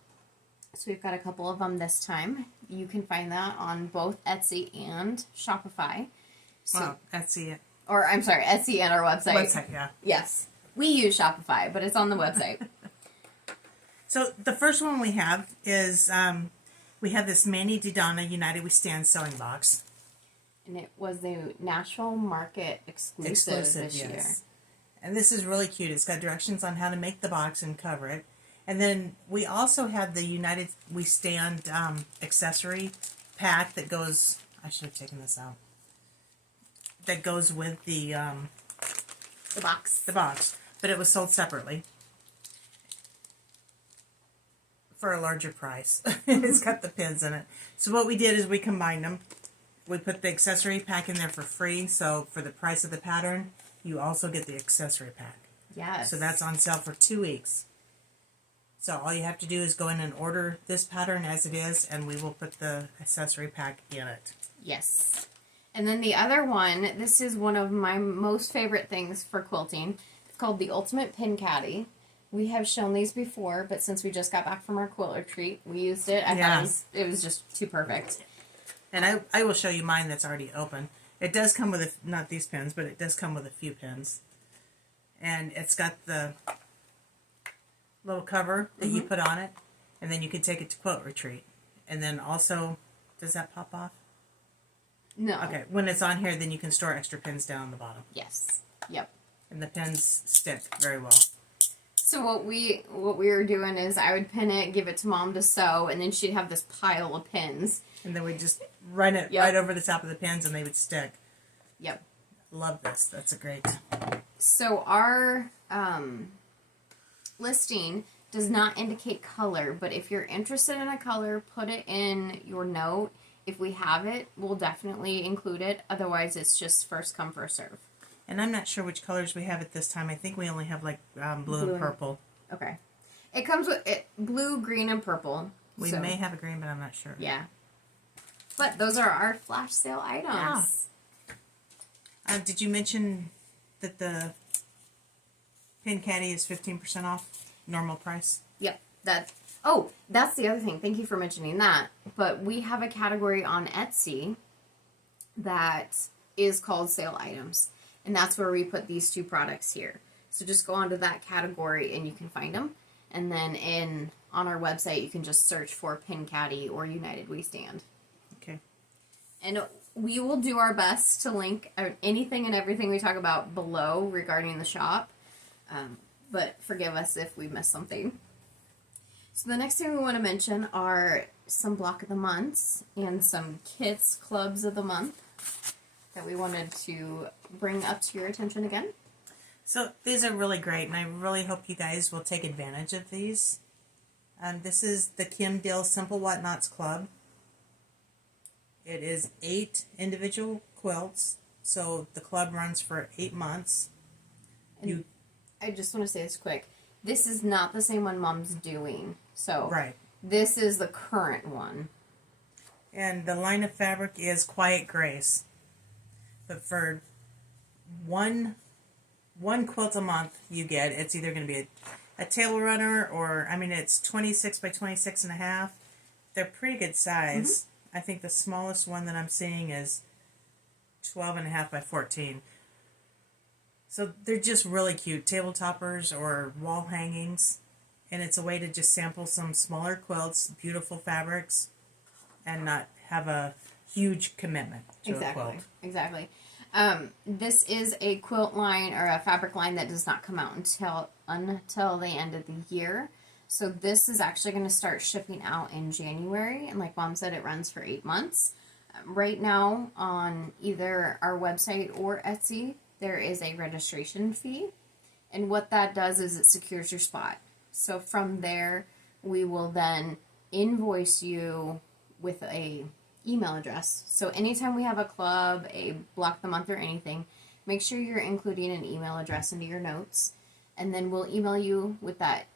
So we've got a couple of them this time. You can find that on both Etsy and Shopify. So, Wow, Etsy. or I'm sorry, Etsy and our website. Website, yeah. Yes. We use Shopify, but it's on the website. So the first one we have is we have this Manny DiDonna United We Stand sewing box. And it was the National Market exclusive this year. And this is really cute. It's got directions on how to make the box and cover it. And then we also have the United We Stand accessory pack that goes... I should have taken this out. that goes with the box. but it was sold separately for a larger price. It's got the pins in it. So what we did is we combined them. We put the accessory pack in there for free, so for the price of the pattern, you also get the accessory pack. Yes. So that's on sale for 2 weeks. So all you have to do is go in and order this pattern as it is, and we will put the accessory pack in it. Yes. And then the other one, this is one of my most favorite things for quilting. It's called the Ultimate Pin Caddy. We have shown these before, but since we just got back from our quilt retreat, we used it. I thought it was just too perfect. And I will show you mine that's already open. It does come with, not these pins, but it does come with a few pins. And it's got the little cover that you put on it, and then you can take it to quilt retreat. And then also, does that pop off? No. Okay, when it's on here, then you can store extra pins down on the bottom. Yes. Yep. And the pins stick very well. So what we were doing is I would pin it, give it to Mom to sew, and then she'd have this pile of pins. And then we just run it right over the top of the pins, and they would stick. Yep. Love this. That's a great. So our listing does not indicate color, but if you're interested in a color, put it in your note. If we have it, we'll definitely include it. Otherwise, it's just first come, first serve. And I'm not sure which colors we have at this time. I think we only have like blue and purple. Okay. It comes with blue, green, and purple. We may have a green, but I'm not sure. Yeah. But those are our flash sale items. Yeah. Did you mention that the Pin Caddy is 15% off normal price? Yep. That's the other thing. Thank you for mentioning that. But we have a category on Etsy that is called sale items. And that's where we put these two products here. So just go onto that category and you can find them. And then on our website, you can just search for Pin Caddy or United We Stand. Okay. And we will do our best to link anything and everything we talk about below regarding the shop. But forgive us if we miss something. So the next thing we want to mention are some block of the months and some kits, clubs of the month that we wanted to bring up to your attention again. So these are really great, and I really hope you guys will take advantage of these. This is the Kim Dill Simple Whatnots Club. It is 8 individual quilts, so the club runs for 8 months. And I just want to say this quick. This is not the same one Mom's doing. So right. This is the current one. And the line of fabric is Quiet Grace. But for one quilt a month you get, it's either going to be a table runner or, I mean, it's 26 by 26 and a half. They're pretty good size. I think the smallest one that I'm seeing is 12 and a half by 14. So they're just really cute. Table toppers or wall hangings. And it's a way to just sample some smaller quilts, beautiful fabrics, and not have a huge commitment to a quilt. Exactly. This is a quilt line or a fabric line that does not come out until the end of the year. So this is actually going to start shipping out in January. And like Mom said, it runs for 8 months. Right now on either our website or Etsy, there is a registration fee. And what that does is it secures your spot. So from there, we will then invoice you with a email address. So anytime we have a club, a block of the month, or anything, make sure you're including an email address into your notes, and then we'll email you with that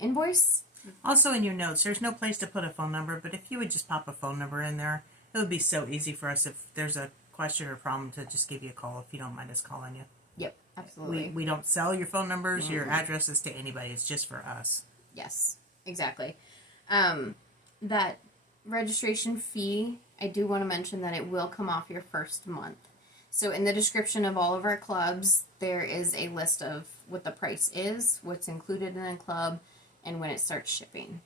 invoice. Also in your notes, there's no place to put a phone number, but if you would just pop a phone number in there, it would be so easy for us if there's a question or problem to just give you a call if you don't mind us calling you. Yep, absolutely. We don't sell your phone numbers, your addresses to anybody. It's just for us. Yes, exactly. That registration fee, I do want to mention that it will come off your first month. So in the description of all of our clubs, there is a list of what the price is, what's included in a club, and when it starts shipping.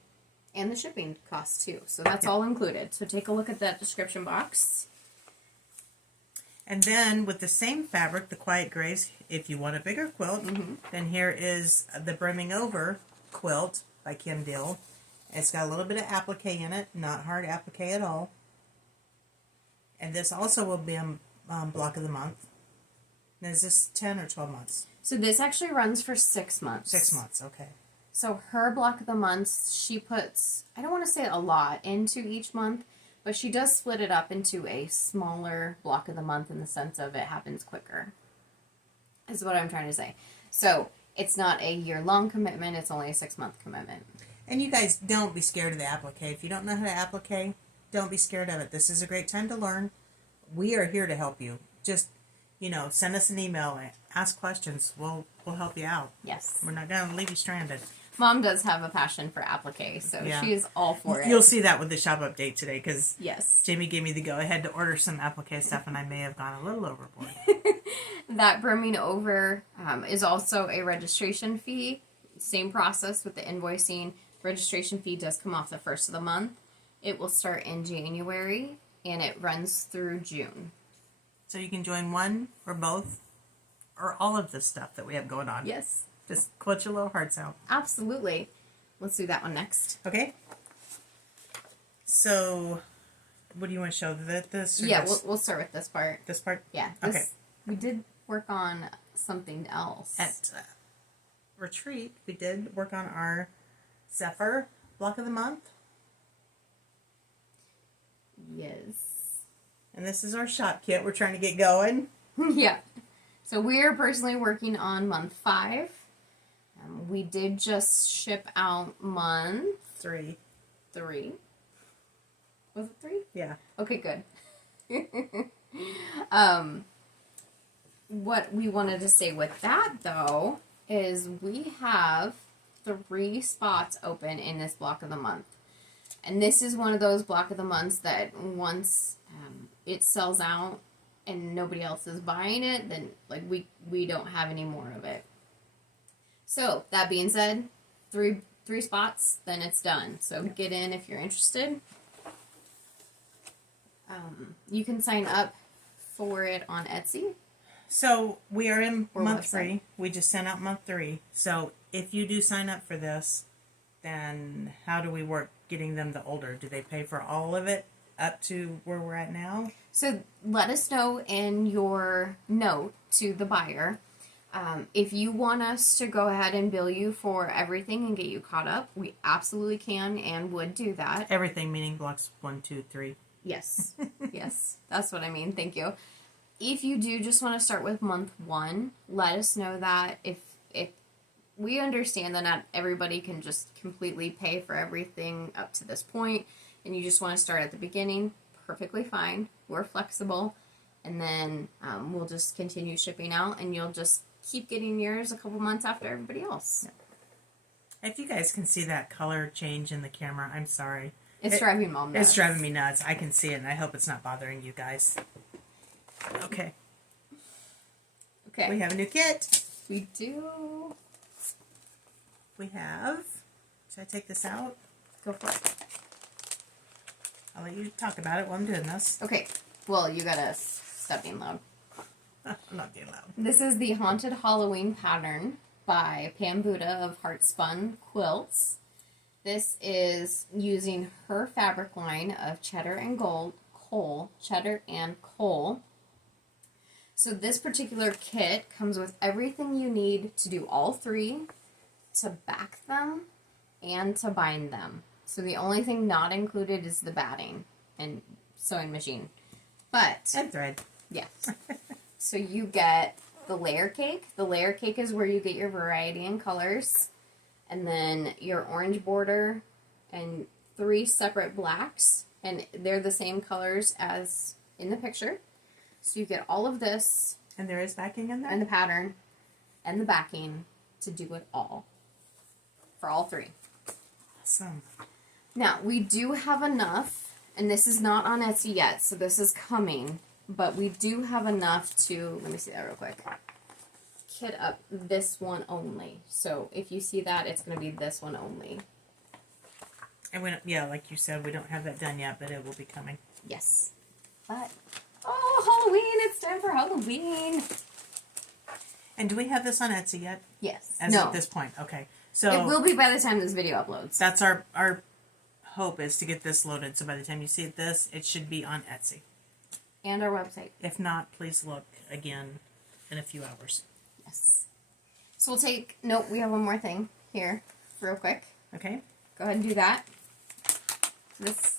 And the shipping costs too. So that's all included. So take a look at that description box. And then with the same fabric, the Quiet Grace, if you want a bigger quilt, then here is the Brimming Over quilt by Kim Dill. It's got a little bit of applique in it, not hard applique at all. And this also will be a block of the month. Now, is this 10 or 12 months? So this actually runs for 6 months. 6 months, okay. So her block of the months, she puts, I don't want to say a lot into each month, but she does split it up into a smaller block of the month in the sense of it happens quicker. Is what I'm trying to say. So it's not a year-long commitment, it's only a 6-month commitment. And you guys, don't be scared of the applique. If you don't know how to applique, don't be scared of it. This is a great time to learn. We are here to help you. Just, send us an email, ask questions. We'll help you out. Yes. We're not going to leave you stranded. Mom does have a passion for applique, so Yeah. she is all for it. You'll see that with the shop update today, because Yes. Jamie gave me the go-ahead to order some applique stuff, and I may have gone a little overboard. That brimming over is also a registration fee. Same process with the invoicing. Registration fee does come off the first of the month. It will start in January, and it runs through June. So you can join one or both or all of this stuff that we have going on. Yes. Just quilt your little hearts out. Absolutely. Let's do that one next. Okay? So, what do you want to show? This or Yeah, this? we'll start with this part. This part? Yeah. Okay. We did work on something else. At retreat, we did work on our Zephyr block of the month. Yes. And this is our shop kit we're trying to get going. Yeah. So we're personally working on month 5. We did just ship out month 3. 3. Was it 3? Yeah. Okay, good. What we wanted to say with that, though, is we have 3 spots open in this block of the month. And this is one of those block of the months that once it sells out and nobody else is buying it, then we don't have any more of it. So, that being said, 3 spots, then it's done. So get in if you're interested. You can sign up for it on Etsy. So we are in Or month website. 3. We just sent out month 3. So if you do sign up for this, then how do we work getting them the older? Do they pay for all of it up to where we're at now? So let us know in your note to the buyer. If you want us to go ahead and bill you for everything and get you caught up, we absolutely can and would do that. Everything meaning blocks 1, 2, 3. Yes. Yes. That's what I mean. Thank you. If you do just want to start with month 1, let us know that. If we understand that not everybody can just completely pay for everything up to this point, and you just want to start at the beginning, perfectly fine. We're flexible. And then we'll just continue shipping out, and you'll just keep getting yours a couple months after everybody else. If you guys can see that color change in the camera, I'm sorry. It's driving Mom nuts. It's driving me nuts. I can see it, and I hope it's not bothering you guys. Okay. Okay. We have a new kit. We do. We have... Should I take this out? Go for it. I'll let you talk about it while I'm doing this. Okay. Well, you gotta stop being loud. I'm not being loud. This is the Haunted Halloween pattern by Pam Buddha of Heartspun Quilts. This is using her fabric line of cheddar and coal. So this particular kit comes with everything you need to do all 3, to back them, and to bind them. So the only thing not included is the batting and sewing machine. But And thread. yes. So you get the layer cake. The layer cake is where you get your variety in colors. And then your orange border and 3 separate blacks. And they're the same colors as in the picture. So you get all of this And there is backing in there? and the pattern and the backing to do it all. For all 3. Awesome. Now, we do have enough, and this is not on Etsy yet, so this is coming, but we do have enough to, let me see that real quick, kit up this one only. So if you see that, it's going to be this one only. And we don't, yeah, like you said, we don't have that done yet, but it will be coming. Yes. But, oh, Halloween, it's time for Halloween. And do we have this on Etsy yet? Yes. As No. of this point, okay. So It will be by the time this video uploads. that's our hope is to get this loaded. So by the time you see this, it should be on Etsy. And our website. If not, please look again. in a few hours. Yes. So we'll take, note, we have one more thing here, real quick. Okay. Go ahead and do that. This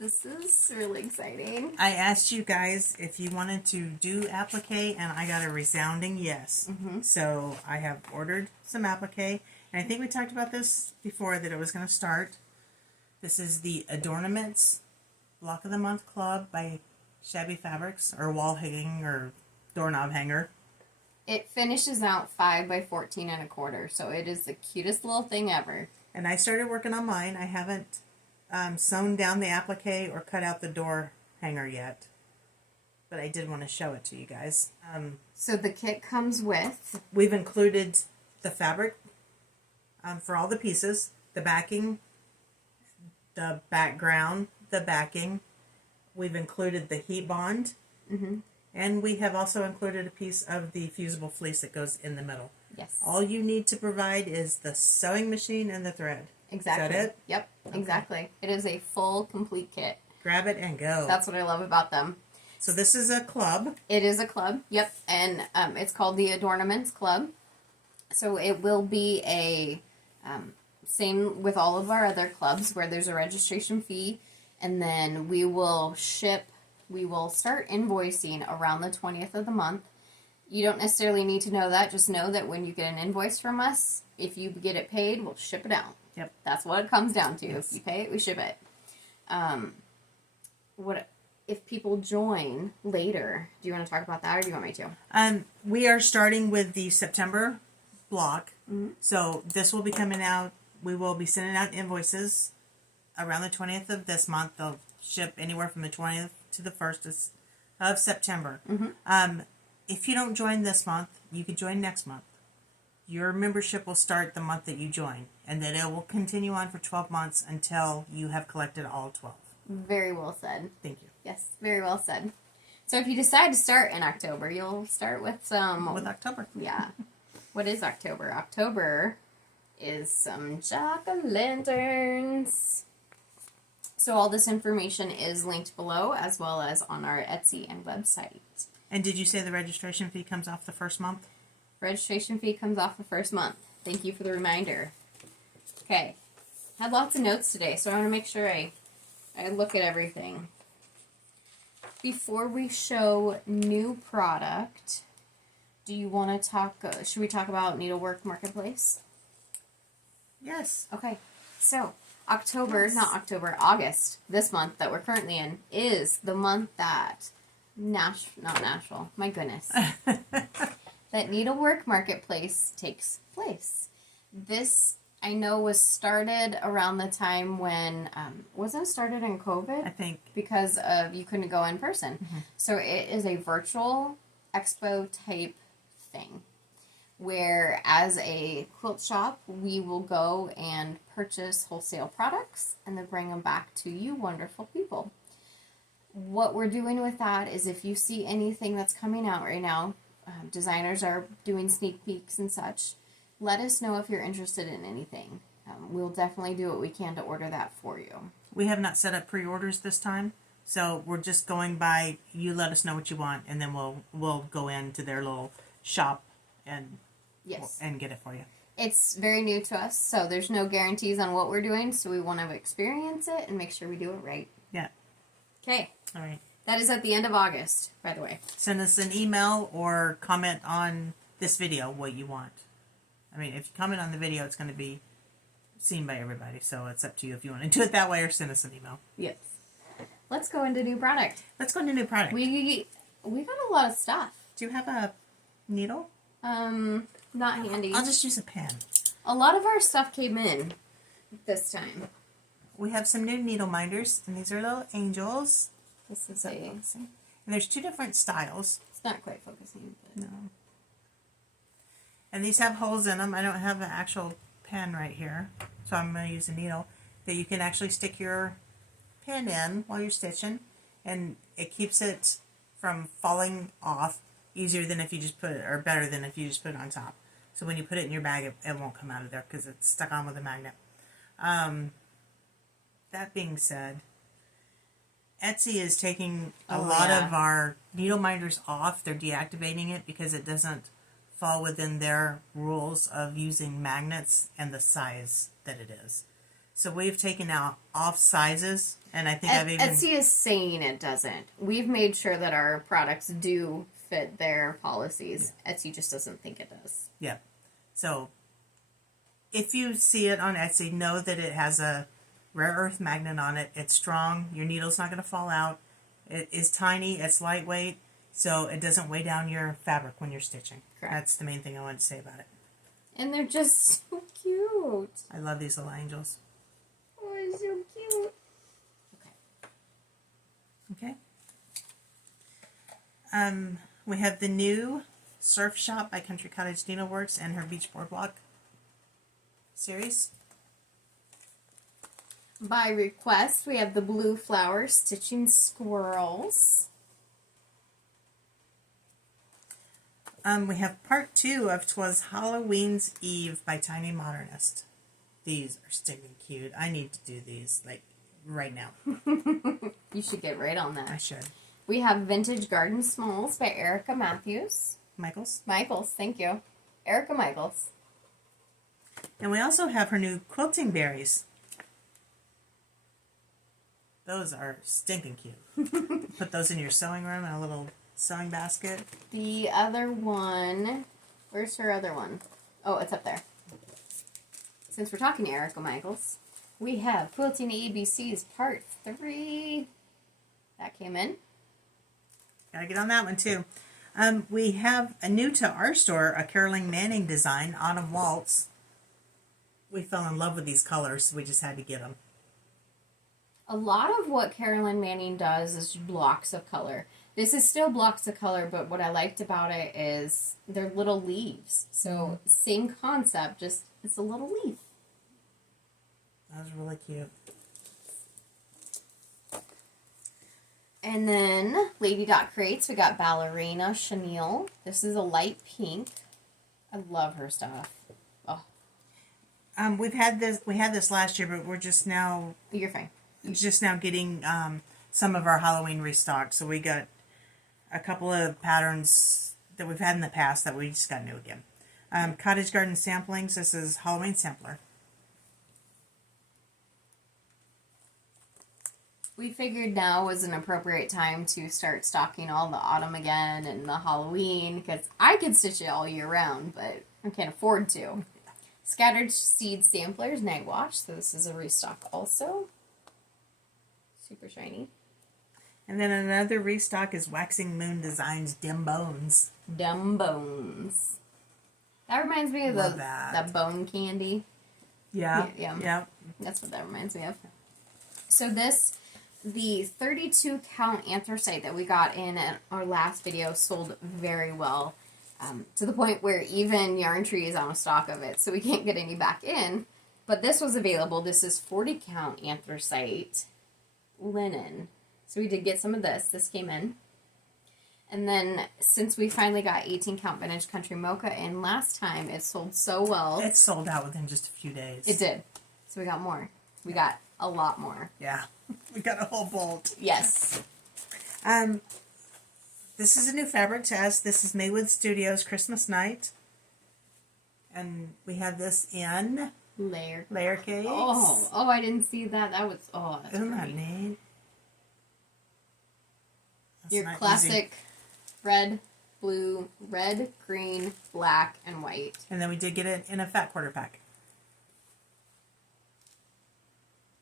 is really exciting. I asked you guys if you wanted to do applique, and I got a resounding yes. So I have ordered some applique, and I think we talked about this before, that it was going to start. This is the Adornments Block of the Month Club by Shabby Fabrics, or wall hanging, or doorknob hanger. It finishes out 5 by 14 and a quarter, so it is the cutest little thing ever. And I started working on mine. I haven't sewn down the applique or cut out the door hanger yet, but I did want to show it to you guys. So the kit comes with... We've included the fabric for all the pieces, the backing, the background, the backing. We've included the heat bond, and we have also included a piece of the fusible fleece that goes in the middle. Yes. All you need to provide is the sewing machine and the thread. Exactly. Is that it? Yep, okay. Exactly. It is a full, complete kit. Grab it and go. That's what I love about them. So this is a club. It is a club, yep, and it's called the Adornments Club. So it will be a same with all of our other clubs, where there's a registration fee, and then we will start invoicing around the 20th of the month. You don't necessarily need to know that, just know that when you get an invoice from us, if you get it paid, we'll ship it out. Yep. That's what it comes down to. Yes. If you pay it, we ship it. What if people join later? Do you want to talk about that, or do you want me to? We are starting with the September block. So this will be coming out. We will be sending out invoices around the 20th of this month. They'll ship anywhere from the 20th to the 1st of September. If you don't join this month, you can join next month. Your membership will start the month that you join, and then it will continue on for 12 months until you have collected all 12. Very well said. Thank you. Yes, very well said. So if you decide to start in October, you'll start with some... With October. Yeah. What is October? October is some jack-o'-lanterns. So all this information is linked below, as well as on our Etsy and website. And did you say the registration fee comes off the first month? Registration fee comes off the first month. Thank you for the reminder. Okay. Had lots of notes today, so I want to make sure I look at everything. Before we show new product, do you want to talk, should we talk about Needlework Marketplace? Yes. Okay. So, August, this month that we're currently in, is the month that that Needlework Marketplace takes place. This, I know, was started around the time when, wasn't it started in COVID? I think. Because of, you couldn't go in person. So it is a virtual expo type thing, where as a quilt shop, we will go and purchase wholesale products and then bring them back to you wonderful people. What we're doing with that is, if you see anything that's coming out right now, designers are doing sneak peeks and such, let us know if you're interested in anything. We'll definitely do what we can to order that for you. We have not set up pre-orders this time, so we're just going by, you let us know what you want, and then we'll go into their little shop and get it for you. It's very new to us, so there's no guarantees on what we're doing, so we want to experience it and make sure we do it right. Yeah. Okay. All right. That is at the end of August, by the way. Send us an email or comment on this video what you want. I mean, if you comment on the video, it's going to be seen by everybody, so it's up to you if you want to do it that way or send us an email. Yes. Let's go into new product. Let's go into new product. We got a lot of stuff. Do you have a needle? Not handy. I'll just use a pen. A lot of our stuff came in this time. We have some new needle minders, and these are little angels. This is And there's two different styles. It's not quite focusing. But. No. And these have holes in them. I don't have an actual pen right here, so I'm going to use a needle that you can actually stick your pen in while you're stitching, and it keeps it from falling off easier than if you just put it, or better than if you just put it on top. So when you put it in your bag, it won't come out of there because it's stuck on with a magnet. That being said, Etsy is taking a Oh, lot yeah. of our needle minders off. They're deactivating it because it doesn't fall within their rules of using magnets and the size that it is. So we've taken out off sizes, and I think I've even... Etsy is saying it doesn't. We've made sure that our products do fit their policies. Yeah. Etsy just doesn't think it does. Yeah. So if you see it on Etsy, know that it has a rare earth magnet on it. It's strong. Your needle's not going to fall out. It is tiny. It's lightweight. So it doesn't weigh down your fabric when you're stitching. Correct. That's the main thing I wanted to say about it. And they're just so cute. I love these little angels. Oh, it's so cute. Okay. We have the new Surf Shop by Country Cottage Needleworks and her Beach Boardwalk series. By request, we have the Blue Flower Stitching Squirrels. We have part 2 of 'Twas Halloween's Eve by Tiny Modernist. These are stinking cute. I need to do these, like, right now. You should get right on that. I should. We have Vintage Garden Smalls by Erica Matthews. Michaels. Thank you. Erica Michaels. And we also have her new Quilting Berries. Those are stinking cute. Put those in your sewing room in a little sewing basket. The other one, where's her other one? Oh, it's up there. Since we're talking to Erica Michaels, we have Quilting ABC's Part 3. That came in. Gotta get on that one too. We have a new to our store, a Caroline Manning design, Autumn Waltz. We fell in love with these colors, so we just had to get them. A lot of what Caroline Manning does is blocks of color. This is still blocks of color, but what I liked about it is they're little leaves. So same concept, just it's a little leaf. That was really cute. And then Lady Dot Crates, we got Ballerina Chenille. This is a light pink. I love her stuff. Oh, We had this last year, but we're just now you're fine. Getting some of our Halloween restocked. So we got a couple of patterns that we've had in the past that we just got new again. Cottage Garden Samplings. This is Halloween Sampler. We figured now was an appropriate time to start stocking all the autumn again and the Halloween, because I could stitch it all year round, but I can't afford to. Scattered Seed Samplers, Night Watch, so this is a restock also. Super shiny. And then another restock is Waxing Moon Designs Dim Bones. Dumb Bones. That reminds me of that bone candy. Yeah. Yeah. That's what that reminds me of. So the 32 count anthracite that we got in our last video sold very well. To the point where even Yarn Tree is out of stock of it, so we can't get any back in. But this was available. This is 40 count anthracite linen. So we did get some of this. This came in. And then since we finally got 18 count vintage country mocha in last time, it sold so well. It sold out within just a few days. It did. So we got more. We got a lot more. Yeah. We got a whole bolt. Yes. This is a new fabric to us. This is Maywood Studios Christmas Night. And we have this in layer cakes. Oh, I didn't see that. That was, that's Isn't that pretty. neat? That's Your not classic red, blue, red, green, black, and white. And then we did get it in a fat quarter pack.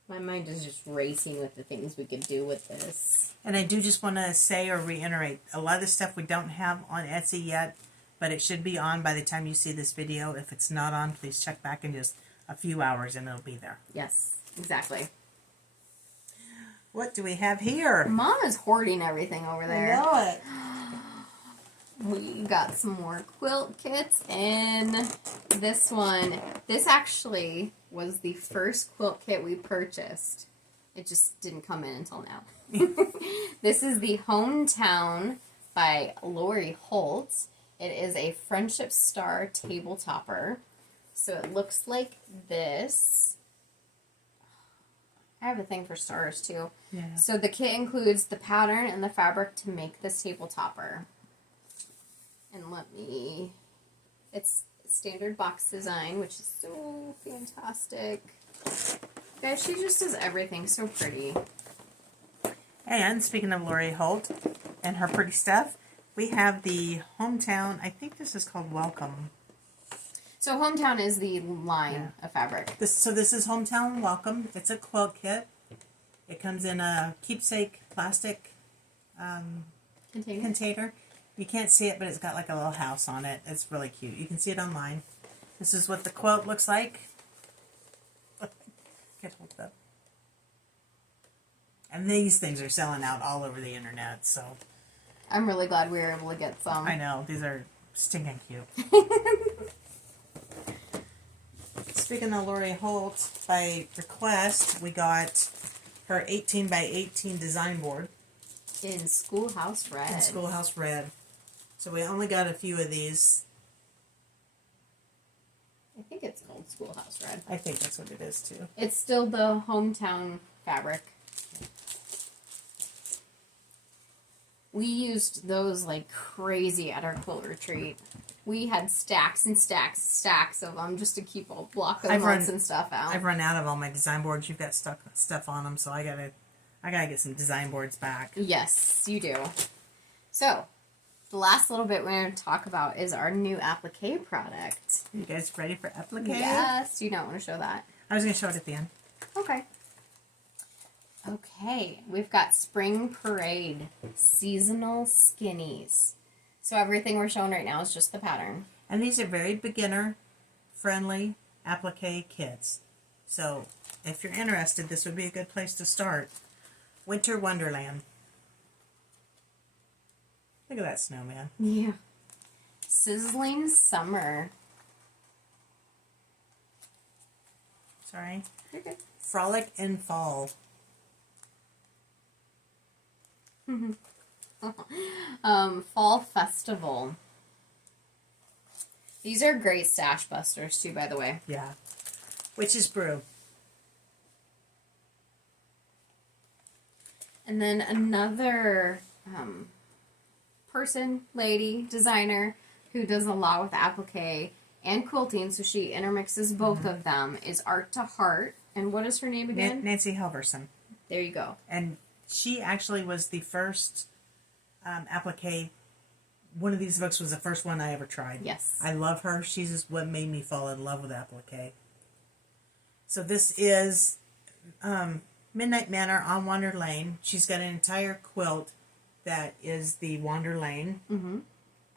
My mind is just racing with the things we could do with this. And I do just want to say or reiterate, a lot of the stuff we don't have on Etsy yet, but it should be on by the time you see this video. If it's not on, please check back in just a few hours and it'll be there. Yes, exactly. What do we have here? Mom is hoarding everything over there. I know it. We got some more quilt kits, and this one, this actually was the first quilt kit we purchased. It just didn't come in until now. This is the Hometown by Lori Holt. It is a Friendship Star table topper. So it looks like this. I have a thing for stars too. Yeah. So the kit includes the pattern and the fabric to make this table topper. And it's standard box design, which is so fantastic. Guys, she just does everything so pretty. And speaking of Lori Holt and her pretty stuff, we have the Hometown, I think this is called Welcome. So Hometown is the line of fabric. This is Hometown Welcome. It's a quilt kit. It comes in a keepsake plastic container. You can't see it, but it's got like a little house on it. It's really cute. You can see it online. This is what the quilt looks like. Can't hold it up. And these things are selling out all over the internet, so. I'm really glad we were able to get some. I know. These are stinking cute. Speaking of Lori Holt, by request, we got her 18 by 18 design board. In Schoolhouse Red. In Schoolhouse Red. So we only got a few of these. I think it's called Schoolhouse Red. I think that's what it is, too. It's still the Hometown fabric. We used those like crazy at our quilt retreat. We had stacks and stacks and stacks of them just to keep a block of months and stuff out. I've run out of all my design boards. You've got stuff on them, so I gotta get some design boards back. Yes, you do. So, the last little bit we're going to talk about is our new applique product. You guys ready for applique? Yes. Do you not want to show that? I was going to show it at the end. Okay. Okay. We've got Spring Parade seasonal skinnies. So everything we're showing right now is just the pattern. And these are very beginner-friendly applique kits. So, if you're interested, this would be a good place to start. Winter Wonderland. Look at that snowman. Yeah. Sizzling Summer. Sorry. You're good. Frolic in Fall. Fall Festival. These are great stash busters too, by the way. Yeah. Witch's Brew. And then another lady, designer, who does a lot with applique and quilting, so she intermixes both of them, is Art to Heart. And what is her name again? Nancy Helverson. There you go. And she actually was the first applique. One of these books was the first one I ever tried. Yes. I love her. She's just what made me fall in love with applique. So this is Midnight Manor on Wander Lane. She's got an entire quilt that is the Wander Lane. Mm-hmm.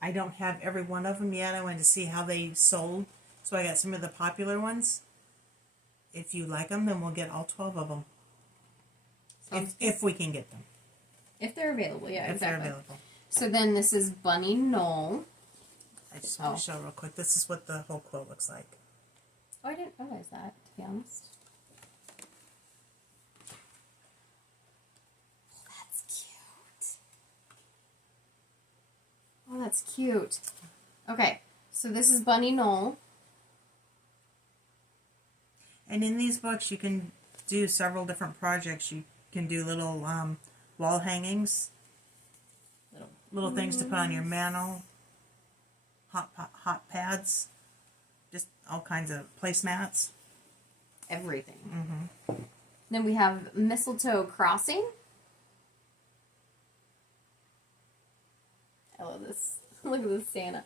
I don't have every one of them yet. I wanted to see how they sold. So I got some of the popular ones. If you like them, then we'll get all 12 of them. If we can get them. If they're available, yeah, if exactly. they're available. So then this is Bunny Knoll. I just want to show real quick. This is what the whole quilt looks like. Oh, I didn't realize that, to be honest. Oh, that's cute. Oh, that's cute. Okay, so this is Bunny Knoll. And in these books, you can do several different projects. You can do little wall hangings, little things to put on your mantle, hot pads, just all kinds of placemats. Everything. Mm-hmm. Then we have Mistletoe Crossing. I love this. Look at this Santa.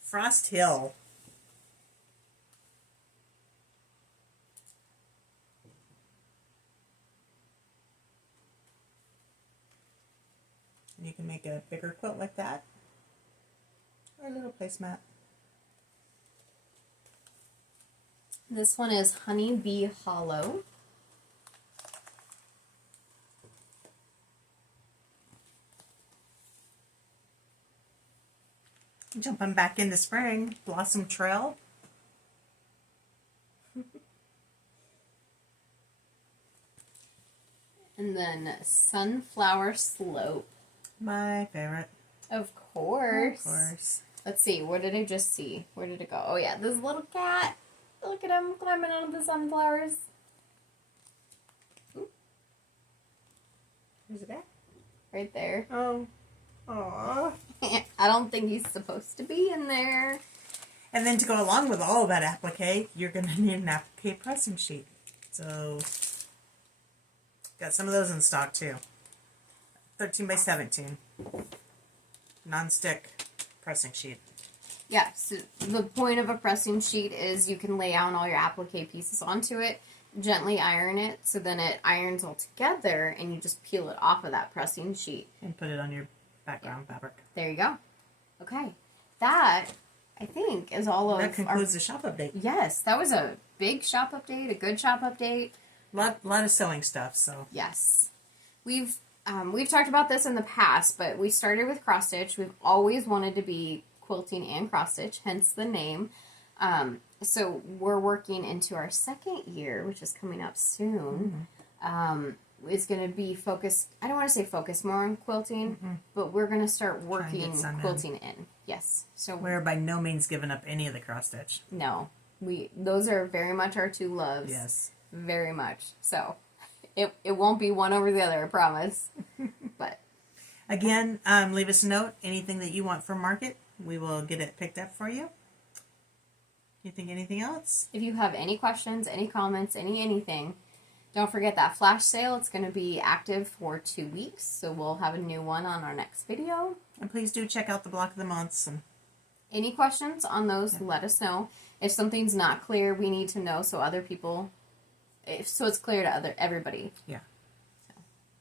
Frost Hill. You can make a bigger quilt like that, or a little placemat. This one is Honey Bee Hollow. Jumping back into spring, Blossom Trail. And then Sunflower Slope. My favorite. Of course. Of course. Let's see. What did I just see? Where did it go? Oh, yeah. This little cat. Look at him climbing onto the sunflowers. Where's it at? Right there. Oh. Aww. I don't think he's supposed to be in there. And then to go along with all of that applique, you're going to need an applique pressing sheet. So, got some of those in stock too. 13 by 17. Non-stick pressing sheet. Yeah, so the point of a pressing sheet is you can lay down all your applique pieces onto it, gently iron it, so then it irons all together, and you just peel it off of that pressing sheet. And put it on your background fabric. There you go. Okay. That, I think, is all of That concludes the shop update. Yes, that was a big shop update, a good shop update. Lot of sewing stuff, so. Yes. We've talked about this in the past, but we started with cross stitch. We've always wanted to be quilting and cross stitch, hence the name. So we're working into our second year, which is coming up soon. It's going to be focused, I don't want to say focus more on quilting, but we're going to start working quilting in. Yes. So we're by no means giving up any of the cross stitch. No. Those are very much our two loves. Yes. Very much. So it won't be one over the other, I promise. But again, leave us a note. Anything that you want from market, we will get it picked up for you. You think anything else? If you have any questions, any comments, anything, don't forget that flash sale. It's going to be active for 2 weeks, so we'll have a new one on our next video. And please do check out the block of the months. And any questions on those, let us know. If something's not clear, we need to know so other people, so it's clear to everybody. Yeah. So.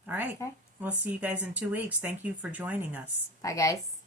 All right. Okay. We'll see you guys in 2 weeks. Thank you for joining us. Bye, guys.